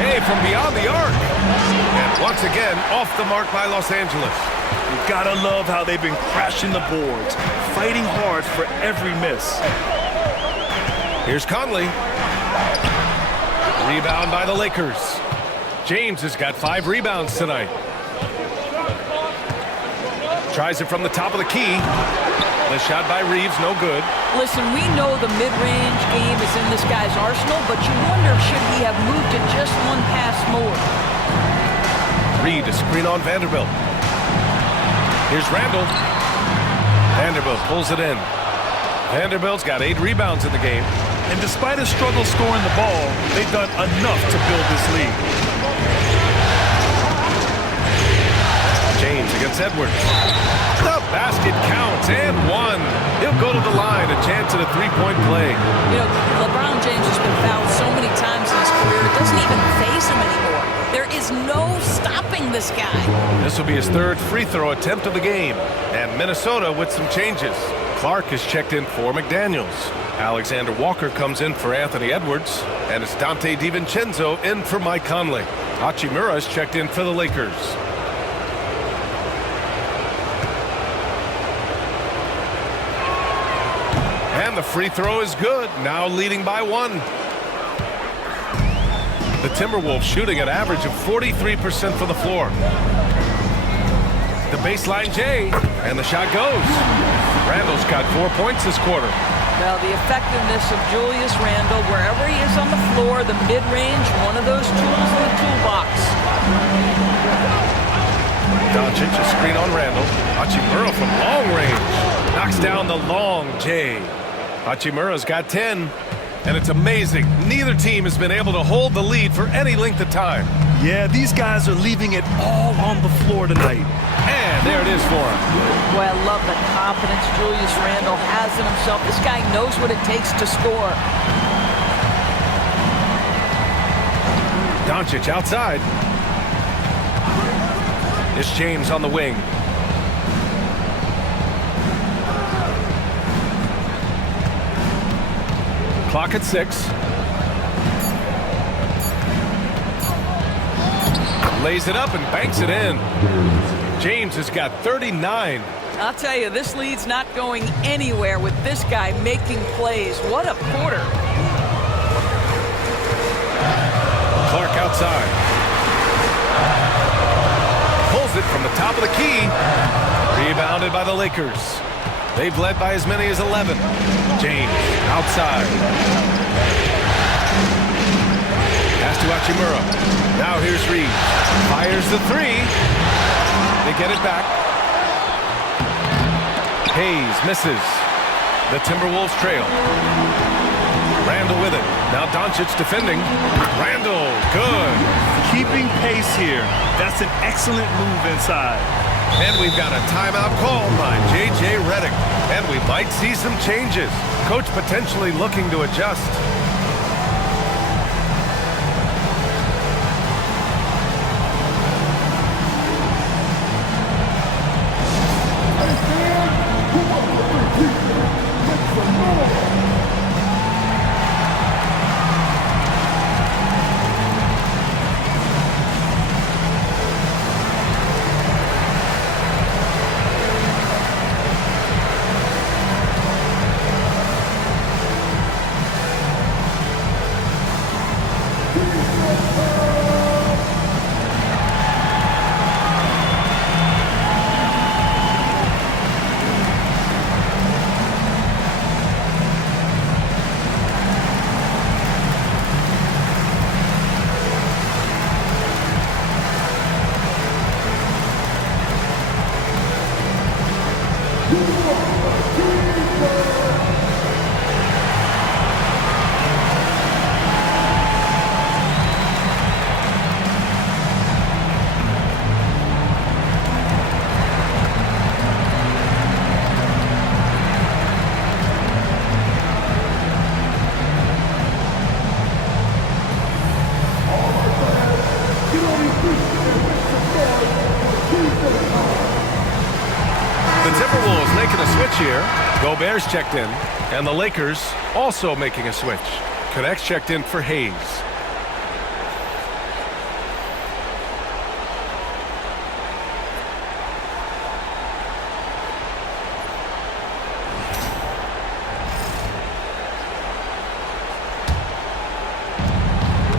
Hey, from beyond the arc. And once again, off the mark by Los Angeles. You gotta love how they've been crashing the boards, fighting hard for every miss. Here's Conley. Rebound by the Lakers. James has got 5 rebounds tonight. Tries it from the top of the key. The shot by Reeves, no good. Listen, we know the mid-range game is in this guy's arsenal, but you wonder, should he have moved it just one pass more? Reed to screen on Vanderbilt. Here's Randall. Vanderbilt pulls it in. Vanderbilt's got 8 rebounds in the game. And despite a struggle scoring the ball, they've done enough to build this lead. James against Edwards. The basket counts and 1. He'll go to the line, a chance at a 3-point play. You know, LeBron James has been fouled so many times in his career, it doesn't even faze him anymore. There is no stopping this guy. This will be his 3rd free throw attempt of the game. And Minnesota with some changes. Clark is checked in for McDaniels. Alexander Walker comes in for Anthony Edwards. And it's Dante DiVincenzo in for Mike Conley. Hachimura is checked in for the Lakers. And the free throw is good. Now leading by 1. The Timberwolves shooting an average of 43% for the floor. The baseline J, and the shot goes. Randall's got 4 points this quarter. Well, the effectiveness of Julius Randle, wherever he is on the floor, the mid-range, one of those tools in the toolbox. Doncic, a screen on Randall. Hachimura from long range. Knocks down the long J. Hachimura's got 10. And it's amazing. Neither team has been able to hold the lead for any length of time. Yeah, these guys are leaving it all on the floor tonight. And there it is for him. Boy, I love the confidence Julius Randle has in himself. This guy knows what it takes to score. Doncic outside. It's James on the wing. Clock at 6. Lays it up and banks it in. James has got 39. I'll tell you, this lead's not going anywhere with this guy making plays. What a quarter. Clark outside. Pulls it from the top of the key. Rebounded by the Lakers. They've led by as many as 11. James outside. Pass to Hachimura. Now here's Reed. Fires the 3. They get it back. Hayes misses. The Timberwolves trail. Randall with it. Now Doncic defending. Randall, good. Keeping pace here. That's an excellent move inside. And we've got a timeout called by J.J. Redick. And we might see some changes. Coach potentially looking to adjust. The Timberwolves making a switch here. Gobert's checked in. And the Lakers also making a switch. Connect's checked in for Hayes.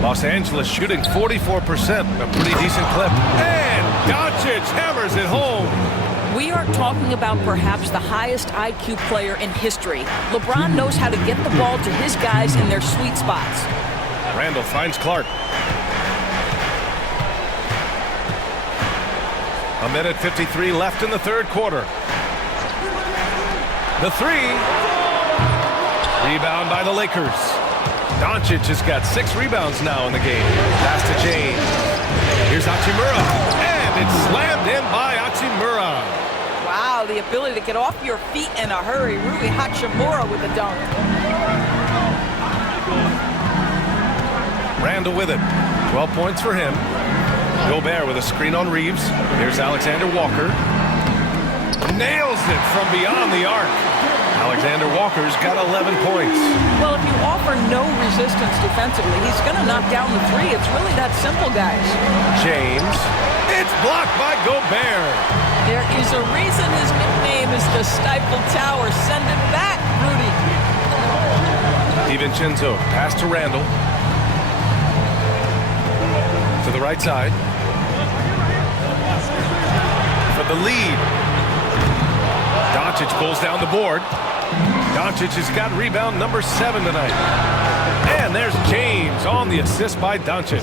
Los Angeles shooting 44%, a pretty decent clip. And Doncic hammers it home. We are talking about perhaps the highest IQ player in history. LeBron knows how to get the ball to his guys in their sweet spots. Randall finds Clark. 1:53 left in the third quarter. The 3. Rebound by the Lakers. Doncic has got 6 rebounds now in the game. Pass to James. Here's Hachimura. And it's slammed in by Hachimura. Wow, the ability to get off your feet in a hurry. Rui Hachimura with the dunk. Randall with it. 12 points for him. Gobert with a screen on Reeves. Here's Alexander Walker. Nails it from beyond the arc. Alexander Walker's got 11 points. Well, if you offer no resistance defensively, he's going to knock down the three. It's really that simple, guys. James. It's blocked by Gobert. There is a reason his nickname is the Stifle Tower. Send it back, Rudy. DiVincenzo, pass to Randall. To the right side. For the lead. Doncic pulls down the board. Doncic has got rebound number 7 tonight. And there's James on the assist by Doncic.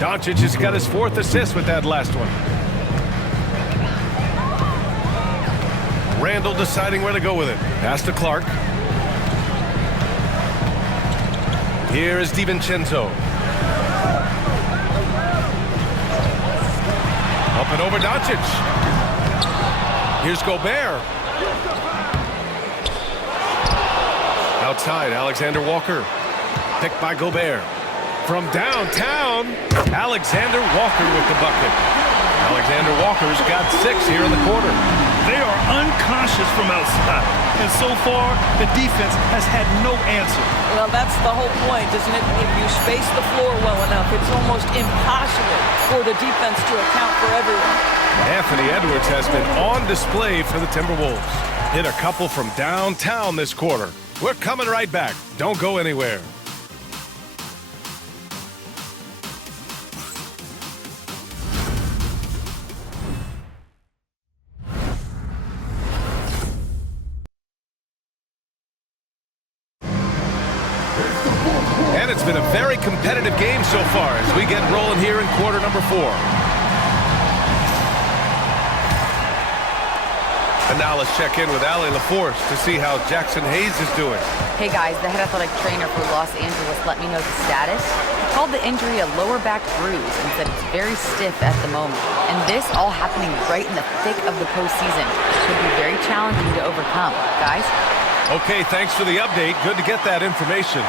Doncic has got his 4th assist with that last one. Randall deciding where to go with it. Pass to Clark. Here is DiVincenzo. Up and over Doncic. Here's Gobert. Outside, Alexander Walker. Picked by Gobert. From downtown, Alexander Walker with the bucket. Alexander Walker's got 6 here in the quarter. They are unconscious from outside, and so far, the defense has had no answer. Well, that's the whole point, isn't it? If you space the floor well enough, it's almost impossible for the defense to account for everyone. Anthony Edwards has been on display for the Timberwolves. Hit a couple from downtown this quarter. We're coming right back. Don't go anywhere. And it's been a very competitive game so far as we get rolling here in quarter number 4. And now let's check in with Allie LaForce to see how Jackson Hayes is doing. Hey guys, the head athletic trainer for Los Angeles let me know the status. He called the injury a lower back bruise and said it's very stiff at the moment. And this all happening right in the thick of the postseason. Could be very challenging to overcome. Guys? Okay, thanks for the update. Good to get that information.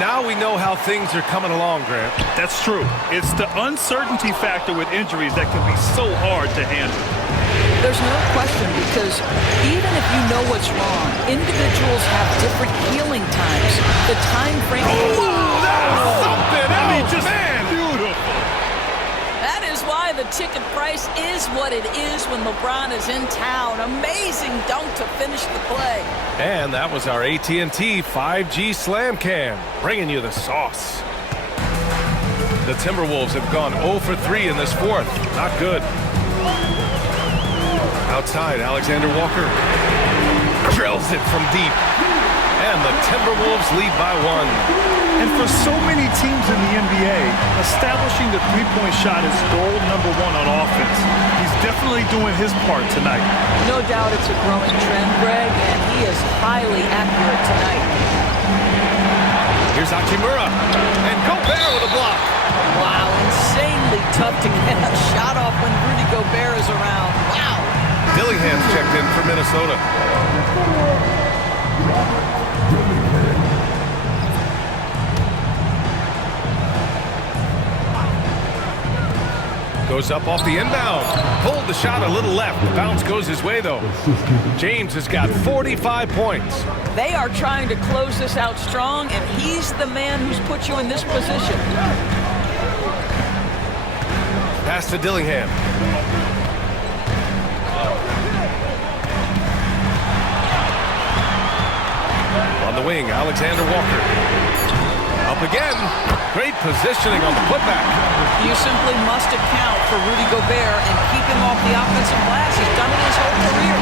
Now we know how things are coming along, Grant. That's true. It's the uncertainty factor with injuries that can be so hard to handle. There's no question, because even if you know what's wrong, individuals have different healing times. The time frame... Oh, that was something! I mean, just beautiful. That is why the ticket price is what it is when LeBron is in town. Amazing dunk to finish the play. And that was our AT&T 5G Slam Cam, bringing you the sauce. The Timberwolves have gone 0 for 3 in this 4th. Not good. Outside, Alexander Walker drills it from deep. And the Timberwolves lead by 1. And for so many teams in the NBA, establishing the three-point shot is goal number 1 on offense. He's definitely doing his part tonight. No doubt it's a growing trend, Greg, and he is highly accurate tonight. Here's Hachimura. And Gobert with a block. Wow, insanely tough to get a shot off when Rudy Gobert is around. Wow. Dillingham's checked in for Minnesota. Goes up off the inbound. Pulled the shot a little left. The bounce goes his way, though. James has got 45 points. They are trying to close this out strong, and he's the man who's put you in this position. Pass to Dillingham. On the wing, Alexander Walker. Up again. Great positioning on the putback. You simply must account for Rudy Gobert and keep him off the offensive glass. He's done it his whole career.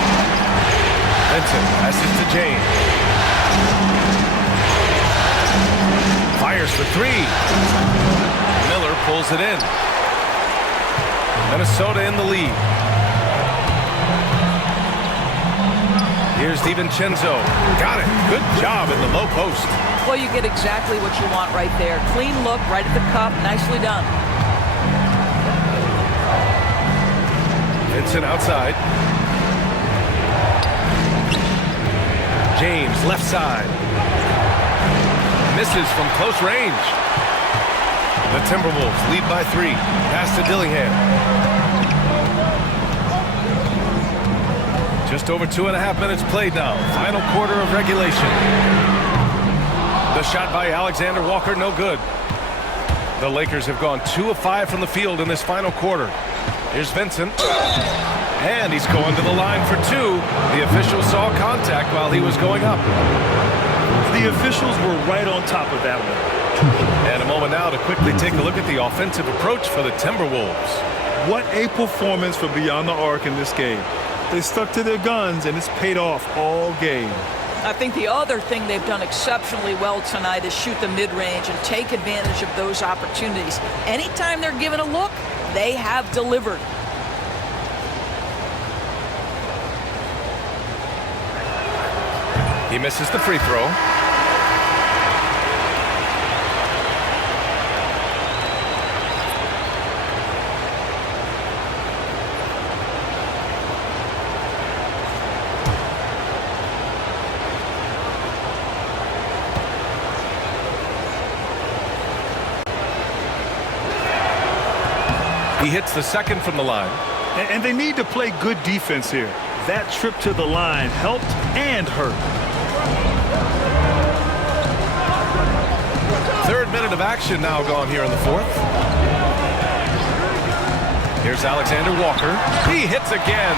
Vincent passes to James. Fires for 3. Miller pulls it in. Minnesota in the lead. Here's DiVincenzo. Got it. Good job in the low post. Well, you get exactly what you want right there. Clean look, right at the cup. Nicely done. Vincent outside. James left side. Misses from close range. The Timberwolves lead by 3. Pass to Dillingham. Just over 2.5 minutes played now. Final quarter of regulation. The shot by Alexander Walker, no good. The Lakers have gone 2 of 5 from the field in this final quarter. Here's Vincent. And he's going to the line for 2. The official saw contact while he was going up. The officials were right on top of that one. And a moment now to quickly take a look at the offensive approach for the Timberwolves. What a performance for Beyond the Arc in this game. They stuck to their guns, and it's paid off all game. I think the other thing they've done exceptionally well tonight is shoot the mid-range and take advantage of those opportunities. Anytime they're given a look, they have delivered. He misses the free throw. He hits the second from the line. And they need to play good defense here. That trip to the line helped and hurt. Third minute of action now gone here in the fourth. Here's Alexander Walker. He hits again.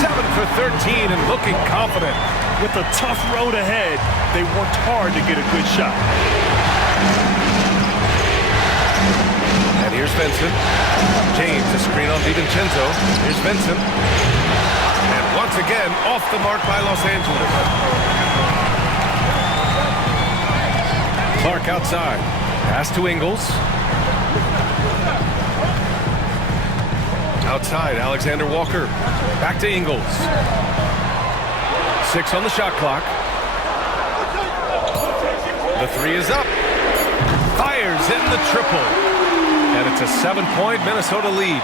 7 for 13 and looking confident. With a tough road ahead, they worked hard to get a good shot. And here's Vincent. James, a screen on DiVincenzo. Here's Vincent. And once again, off the mark by Los Angeles. Clark outside. Pass to Ingles. Outside, Alexander Walker. Back to Ingles. 6 on the shot clock. The 3 is up. Fires in the triple. And it's a 7-point Minnesota lead.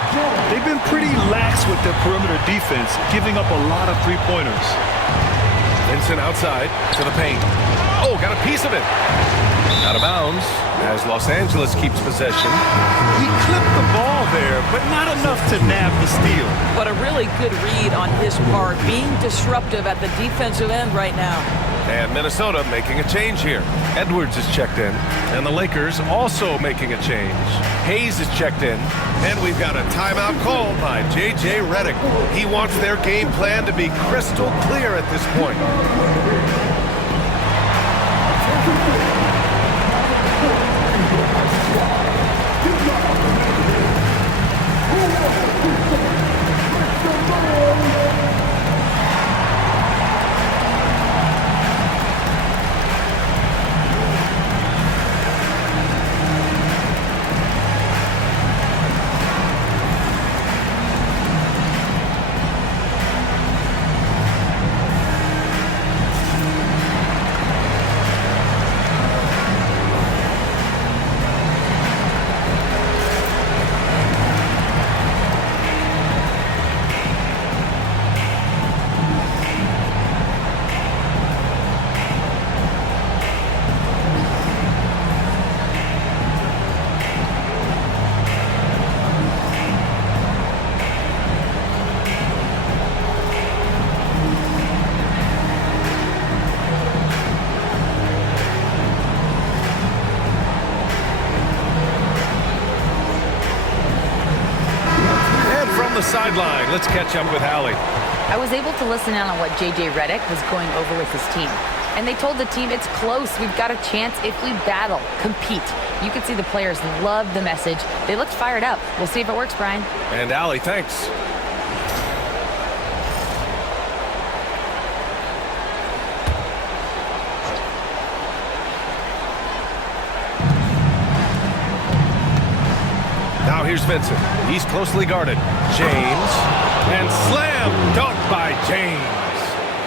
They've been pretty lax with their perimeter defense, giving up a lot of three-pointers. Vincent outside to the paint. Oh, got a piece of it. Out of bounds as Los Angeles keeps possession. He clipped the ball there, but not enough to nab the steal. But a really good read on his part, being disruptive at the defensive end right now. And Minnesota making a change here. Edwards is checked in, and the Lakers also making a change. Hayes is checked in, and we've got a timeout called by J.J. Redick. He wants their game plan to be crystal clear at this point. The sideline. Let's catch up with Allie. I was able to listen in on what J.J. Redick was going over with his team. And they told the team it's close. We've got a chance if we battle, compete. You could see the players loved the message. They looked fired up. We'll see if it works, Brian. And Allie, thanks. Now here's Vincent. He's closely guarded. James. And slam dunk by James.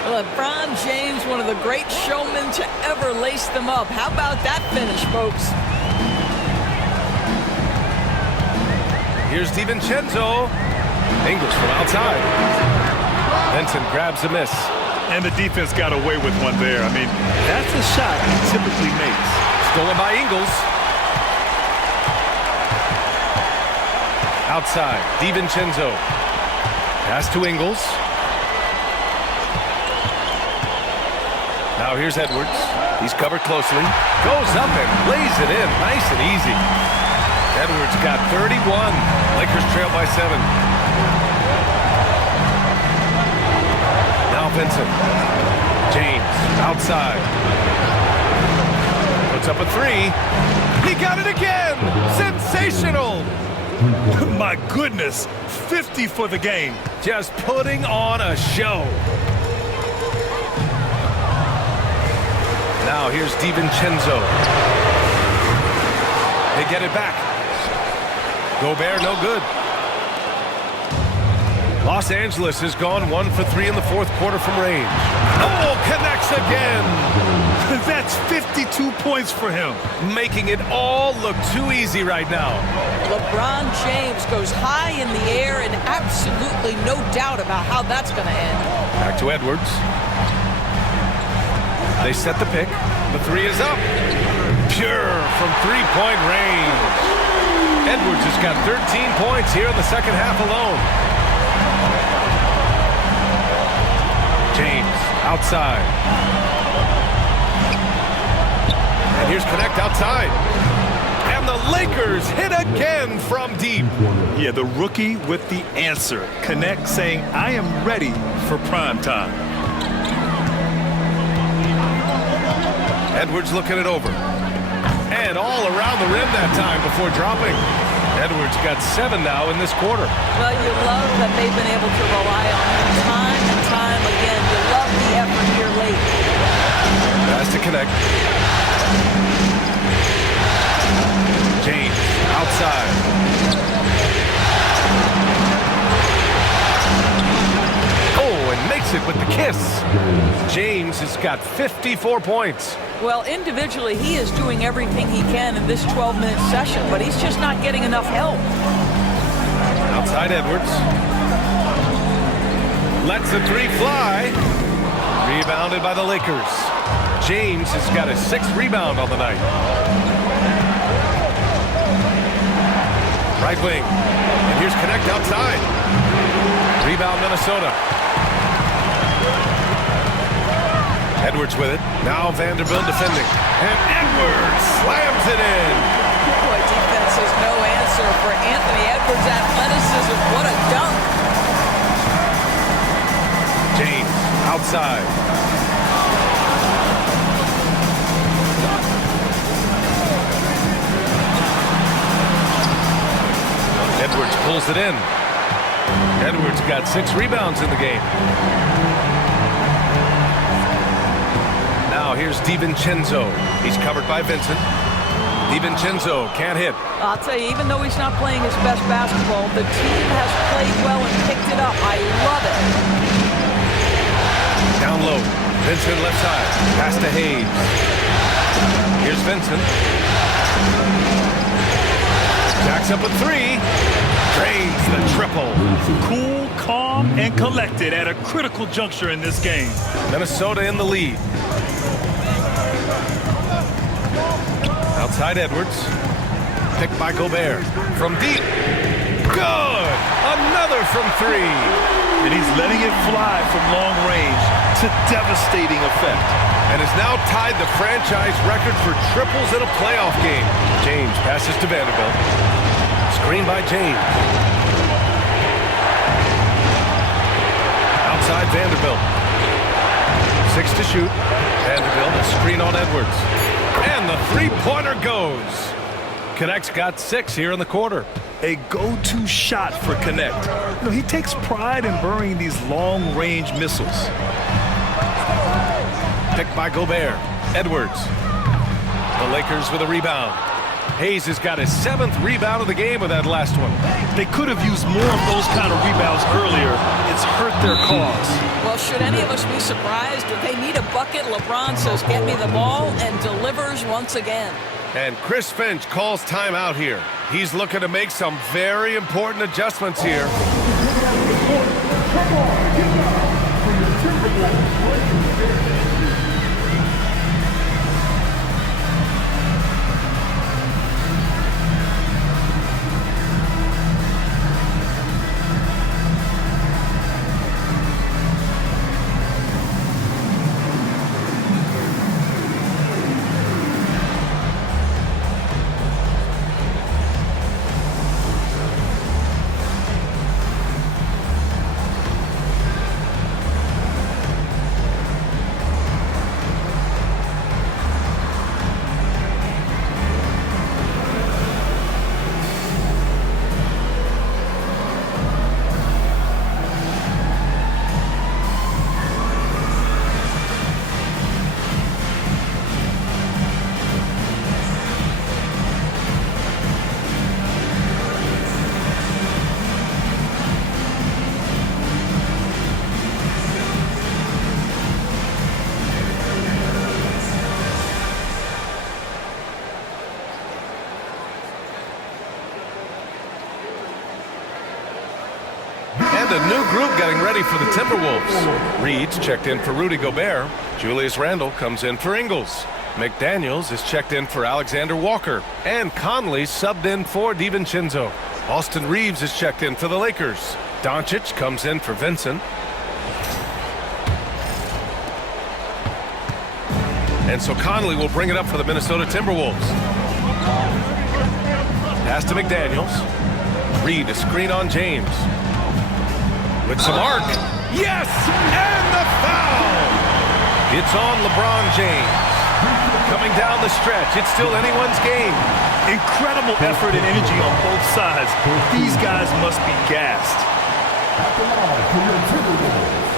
LeBron James, one of the great showmen to ever lace them up. How about that finish, folks? Here's DiVincenzo. Ingles from outside. Vincent grabs a miss. And the defense got away with one there. I mean, that's a shot he typically makes. Stolen by Ingles. Outside, DiVincenzo. Pass to Ingles. Now here's Edwards. He's covered closely. Goes up and lays it in. Nice and easy. Edwards got 31. Lakers trail by 7. Now Vincent. James outside. Puts up a 3. He got it again. Sensational. My goodness. 50 for the game. Just putting on a show. Now here's DiVincenzo. They get it back. Gobert no good. Los Angeles has gone 1 for 3 in the fourth quarter from range. Oh, connects again. That's 52 points for him. Making it all look too easy right now. LeBron James goes high in the air and absolutely no doubt about how that's going to end. Back to Edwards. They set the pick. The 3 is up. Pure from three-point range. Edwards has got 13 points here in the second half alone. James outside. And here's Connect outside. And the Lakers hit again from deep. Yeah, the rookie with the answer. Connect saying, I am ready for prime time. Edwards looking it over. And all around the rim that time before dropping. Edwards got 7 now in this quarter. Well, you love that they've been able to rely on him time and time again. You love the effort here late. Has to Connect. James outside. Oh, and makes it with the kiss. James has got 54 points. Well, individually, he is doing everything he can in this 12-minute session, but he's just not getting enough help. Outside Edwards. Lets the 3 fly. Rebounded by the Lakers. James has got a 6th rebound on the night. Right wing. And here's Connect outside. Rebound Minnesota. Edwards with it. Now Vanderbilt defending. And Edwards slams it in. Boy, defense is no answer for Anthony Edwards' athleticism. What a dunk. James outside. Edwards pulls it in. Edwards got 6 rebounds in the game. Now here's DiVincenzo. He's covered by Vincent. DiVincenzo can't hit. I'll tell you, even though he's not playing his best basketball, the team has played well and picked it up. I love it. Down low. Vincent left side. Pass to Hayes. Here's Vincent. Jacks up a 3. Drains the triple. Cool, calm, and collected at a critical juncture in this game. Minnesota in the lead. Outside Edwards. Picked by Gobert. From deep. Good! Another from 3. And he's letting it fly from long range to devastating effect. And has now tied the franchise record for triples in a playoff game. James passes to Vanderbilt. Screen by James. Outside Vanderbilt. 6 to shoot. Vanderbilt, a screen on Edwards. And the 3-pointer goes. Connect's got 6 here in the quarter. A go-to shot for Connect. You know, he takes pride in burying these long-range missiles. Picked by Gobert. Edwards. The Lakers with a rebound. Hayes has got his 7th rebound of the game with that last one. They could have used more of those kind of rebounds earlier. It's hurt their cause. Well, should any of us be surprised? If they need a bucket, LeBron says, get me the ball, and delivers once again. And Chris Finch calls timeout here. He's looking to make some very important adjustments here. And a new group getting ready for the Timberwolves. Reed's checked in for Rudy Gobert. Julius Randle comes in for Ingles. McDaniels is checked in for Alexander Walker. And Conley's subbed in for DiVincenzo. Austin Reeves is checked in for the Lakers. Doncic comes in for Vincent. And so Conley will bring it up for the Minnesota Timberwolves. Pass to McDaniels. Reed, a screen on James. With some arc. Yes! And the foul! It's on LeBron James. Coming down the stretch. It's still anyone's game. Incredible effort and energy on both sides. These guys must be gassed. At the line for your Timberwolves.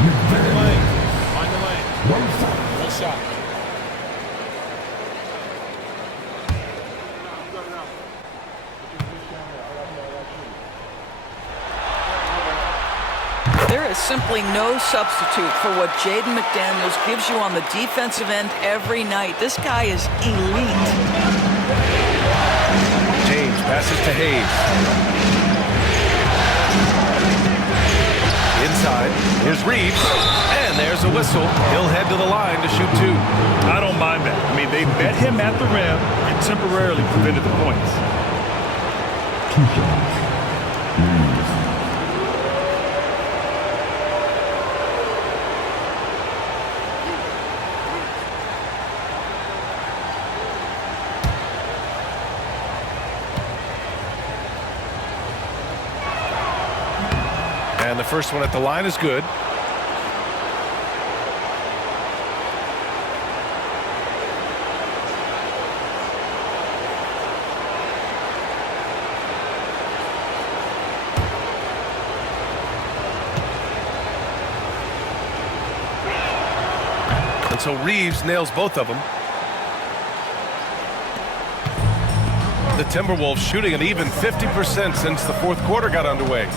Find the lane. Find the lane. One shot. There is simply no substitute for what Jaden McDaniels gives you on the defensive end every night. This guy is elite. James passes to Hayes. Inside, here's Reeves, and there's a whistle. He'll head to the line to shoot two. I don't mind that. I mean, they met him at the rim and temporarily prevented the points. 2 shots. Reeves. And the first one at the line is good. And so Reeves nails both of them. The Timberwolves shooting an even 50% since the fourth quarter got underway.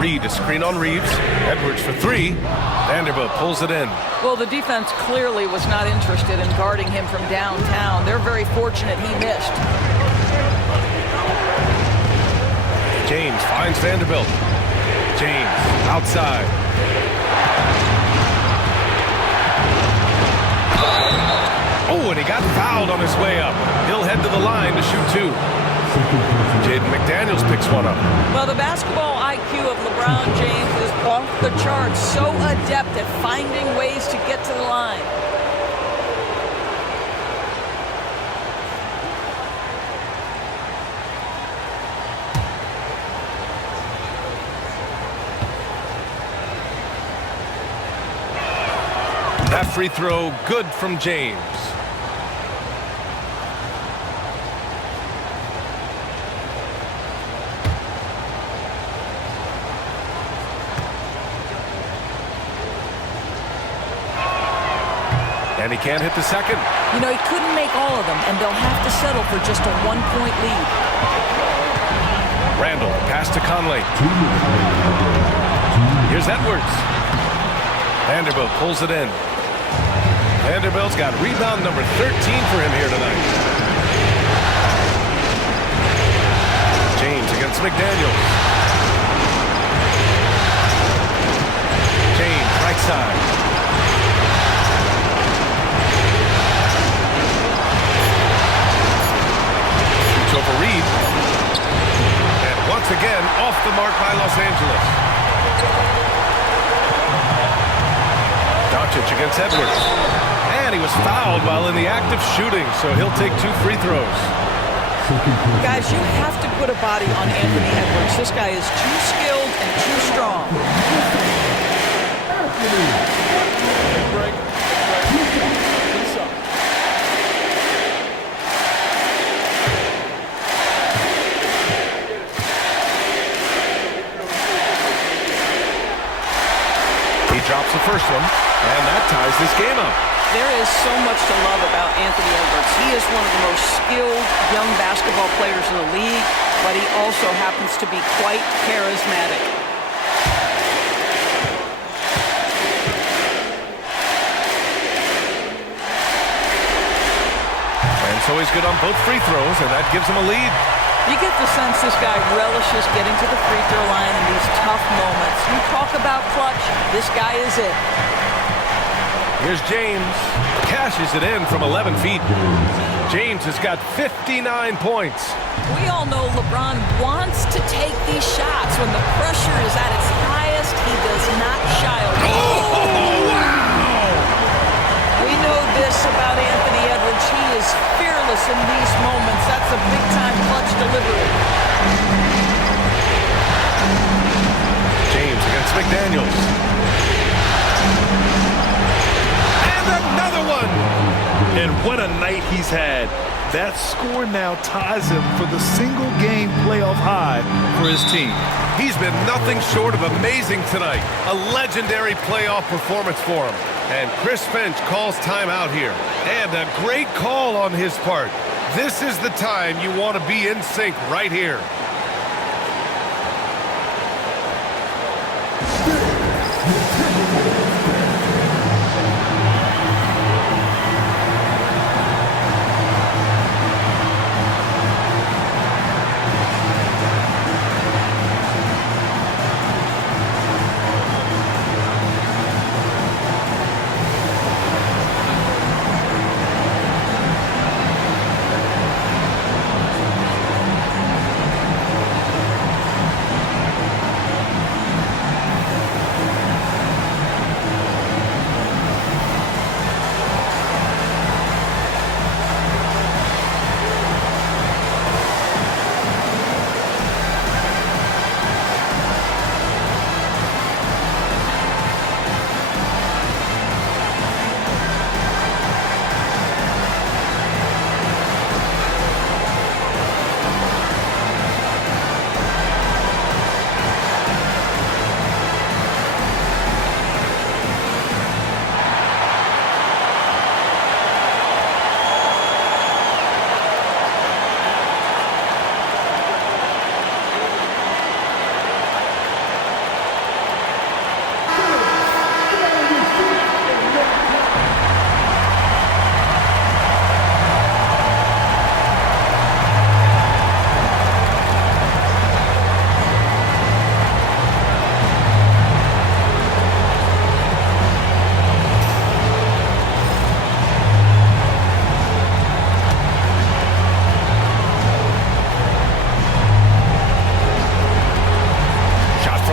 Reed, a screen on Reeves. Edwards for three. Vanderbilt pulls it in. Well, the defense clearly was not interested in guarding him from downtown. They're very fortunate he missed. James finds Vanderbilt. James outside. Oh, and he got fouled on his way up. He'll head to the line to shoot two. Jaden McDaniels picks one up. Well, the basketball IQ of LeBron James is off the charts. So adept at finding ways to get to the line. That free throw good from James. And he can't hit the second. You know, he couldn't make all of them, and they'll have to settle for just a one-point lead. Randle, pass to Conley. Here's Edwards. Vanderbilt pulls it in. Vanderbilt's got rebound number 13 for him here tonight. James against McDaniels. James, right side. Shoots over Reed. And once again, off the mark by Los Angeles. Doncic against Edwards. And he was fouled while in the act of shooting, so he'll take 2 free throws. Guys, you have to put a body on Anthony Edwards. This guy is too skilled and too strong. Break. Good shot. He drops the first one, and that ties this game up. There is so much to love about Anthony Edwards. He is one of the most skilled young basketball players in the league, but he also happens to be quite charismatic. And so he's good on both free throws, and that gives him a lead. You get the sense this guy relishes getting to the free throw line in these tough moments. You talk about clutch, this guy is it. Here's James. Cashes it in from 11 feet. James has got 59 points. We all know LeBron wants to take these shots. When the pressure is at its highest, he does not shy away. Oh, wow! We know this about Anthony Edwards. He is fearless in these moments. That's a big-time clutch delivery. James against McDaniels. And another one! And what a night he's had. That score now ties him for the single-game playoff high for his team. He's been nothing short of amazing tonight. A legendary playoff performance for him. And Chris Finch calls timeout here. And a great call on his part. This is the time you want to be in sync right here.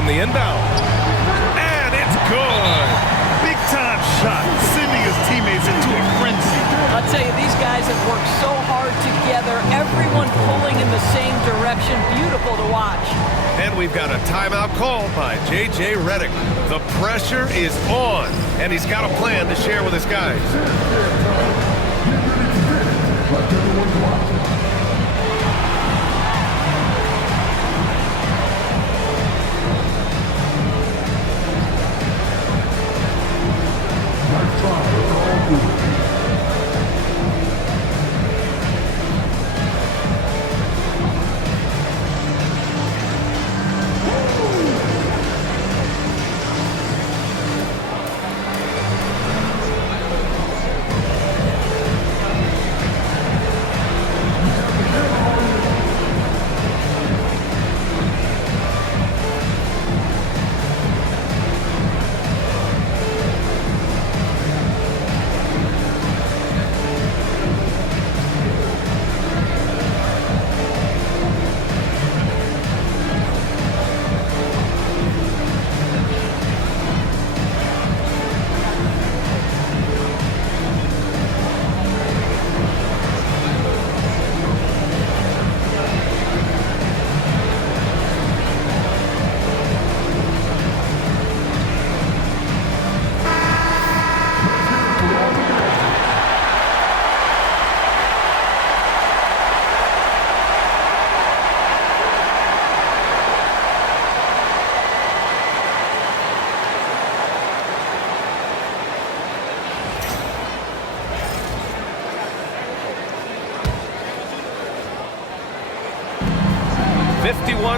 The inbound. And it's good. Big time shot, sending his teammates into a frenzy. I'll tell you, these guys have worked so hard together. Everyone pulling in the same direction. Beautiful to watch. And we've got a timeout called by J.J. Redick. The pressure is on, and he's got a plan to share with his guys.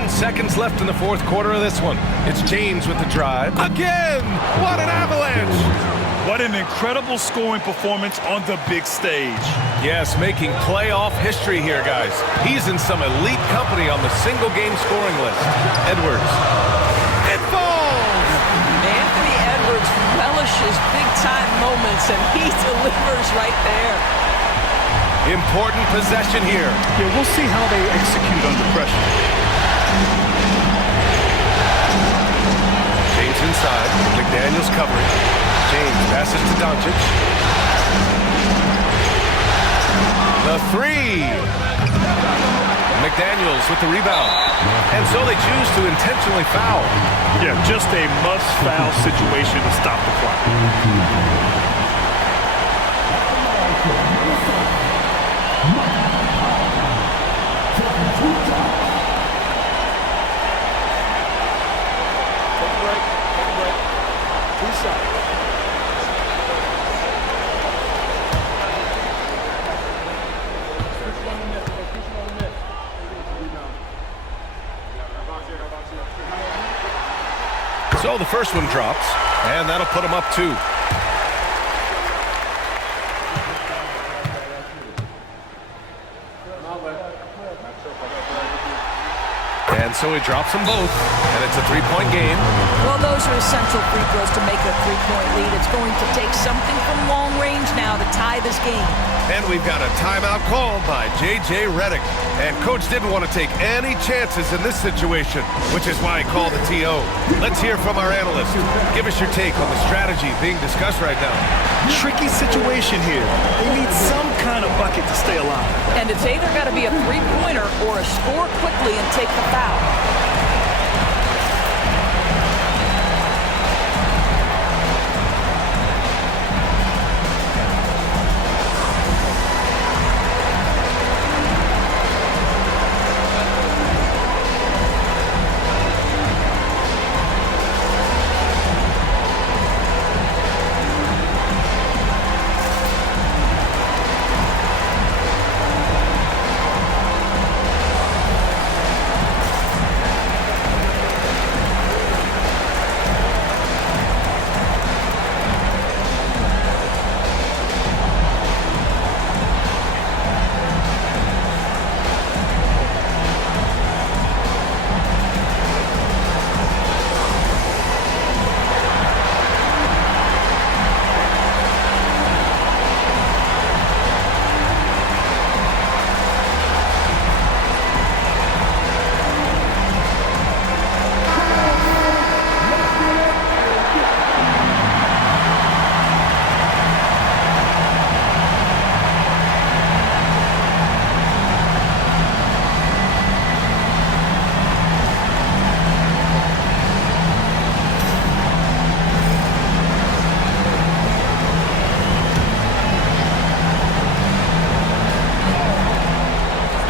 Seconds left in the fourth quarter of this one. It's James with the drive. Again! What an avalanche! What an incredible scoring performance on the big stage. Yes, making playoff history here, guys. He's in some elite company on the single-game scoring list. Edwards. It falls! Anthony Edwards relishes big-time moments, and he delivers right there. Important possession here. Yeah, we'll see how they execute under pressure. James inside. McDaniels covering. James passes to Doncic. The three. McDaniels with the rebound. And so they choose to intentionally foul. Yeah, just a must-foul situation to stop the clock. So the first one drops, and that'll put him up 2. And so he drops them both, and it's a 3-point game. Well, those are essential free throws to make a 3-point lead. It's going to take something from long range now to tie this game. And we've got a timeout called by J.J. Redick. And Coach didn't want to take any chances in this situation, which is why he called the T.O. Let's hear from our analyst. Give us your take on the strategy being discussed right now. Tricky situation here. They need some kind of bucket to stay alive. And it's either got to be a three-pointer or a score quickly and take the foul.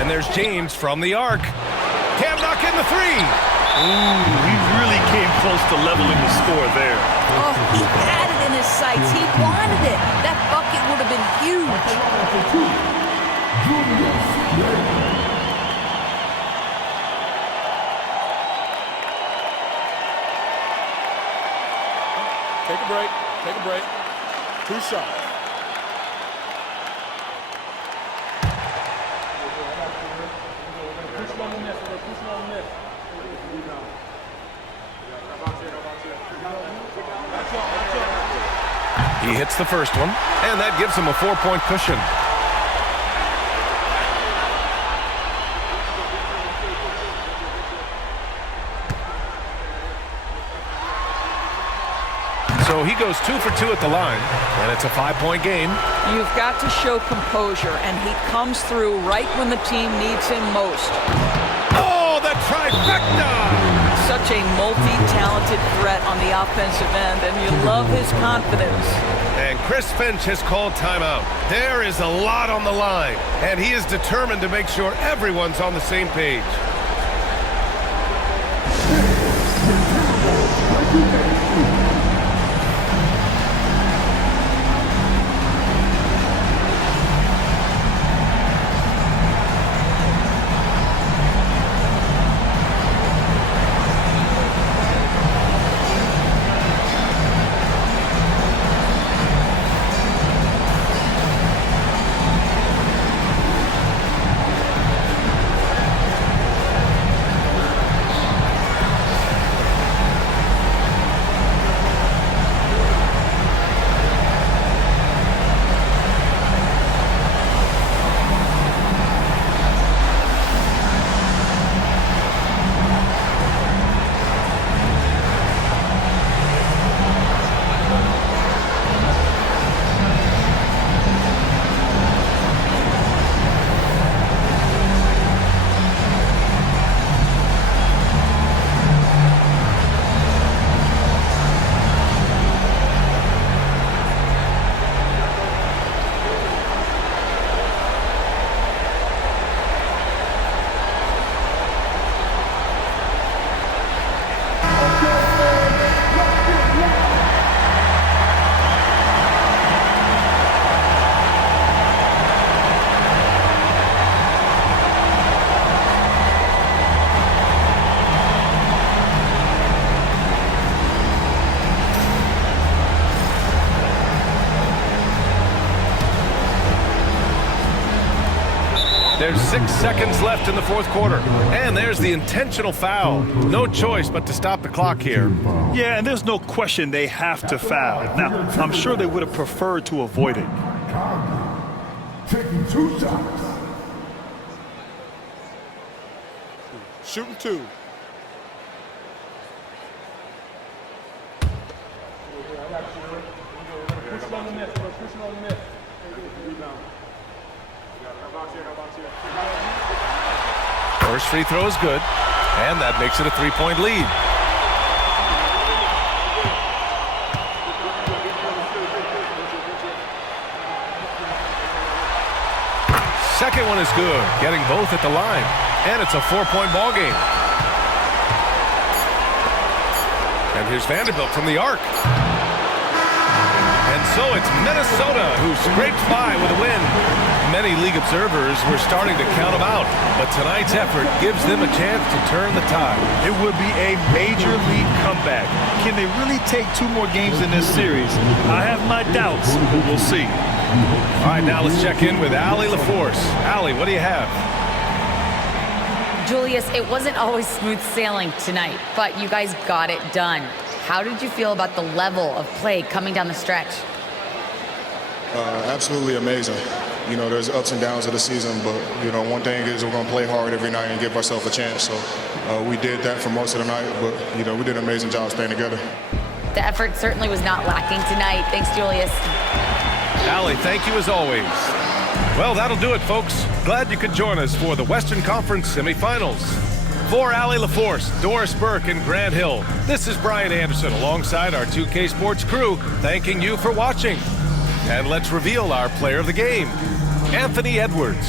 There's James from the arc. Can't knock in the 3. Ooh, he really came close to leveling the score there. Oh, he had it in his sights. He wanted it. That bucket would have been huge. Take a break. Take a break. 2 shots. He hits the first one, and that gives him a 4-point cushion. So he goes 2 for 2 at the line, and it's a 5-point game. You've got to show composure, and he comes through right when the team needs him most. Oh, the trifecta! Such a multi-talented threat on the offensive end, and you love his confidence. And Chris Finch has called timeout. There is a lot on the line, and he is determined to make sure everyone's on the same page. There's 6 seconds left in the fourth quarter. And there's the intentional foul. No choice but to stop the clock here. Yeah, and there's no question they have to foul. Now, I'm sure they would have preferred to avoid it. Taking 2 shots. Shooting 2. First free throw is good, and that makes it a 3-point lead. Second one is good, getting both at the line, and it's a 4-point ball game. And here's Vanderbilt from the arc. And so it's Minnesota who scrapes by with a win. Many league observers were starting to count them out, but tonight's effort gives them a chance to turn the tide. It would be a major league comeback. Can they really take 2 more games in this series? I have my doubts, but we'll see. All right, now let's check in with Allie LaForce. Allie, what do you have? Julius, it wasn't always smooth sailing tonight, but you guys got it done. How did you feel about the level of play coming down the stretch? Absolutely amazing. You know, there's ups and downs of the season, but, you know, one thing is we're going to play hard every night and give ourselves a chance. So we did that for most of the night, but, you know, we did an amazing job staying together. The effort certainly was not lacking tonight. Thanks, Julius. Allie, thank you as always. Well, that'll do it, folks. Glad you could join us for the Western Conference Semifinals. For Allie LaForce, Doris Burke, and Grant Hill, this is Brian Anderson alongside our 2K Sports crew, thanking you for watching. And let's reveal our player of the game, Anthony Edwards.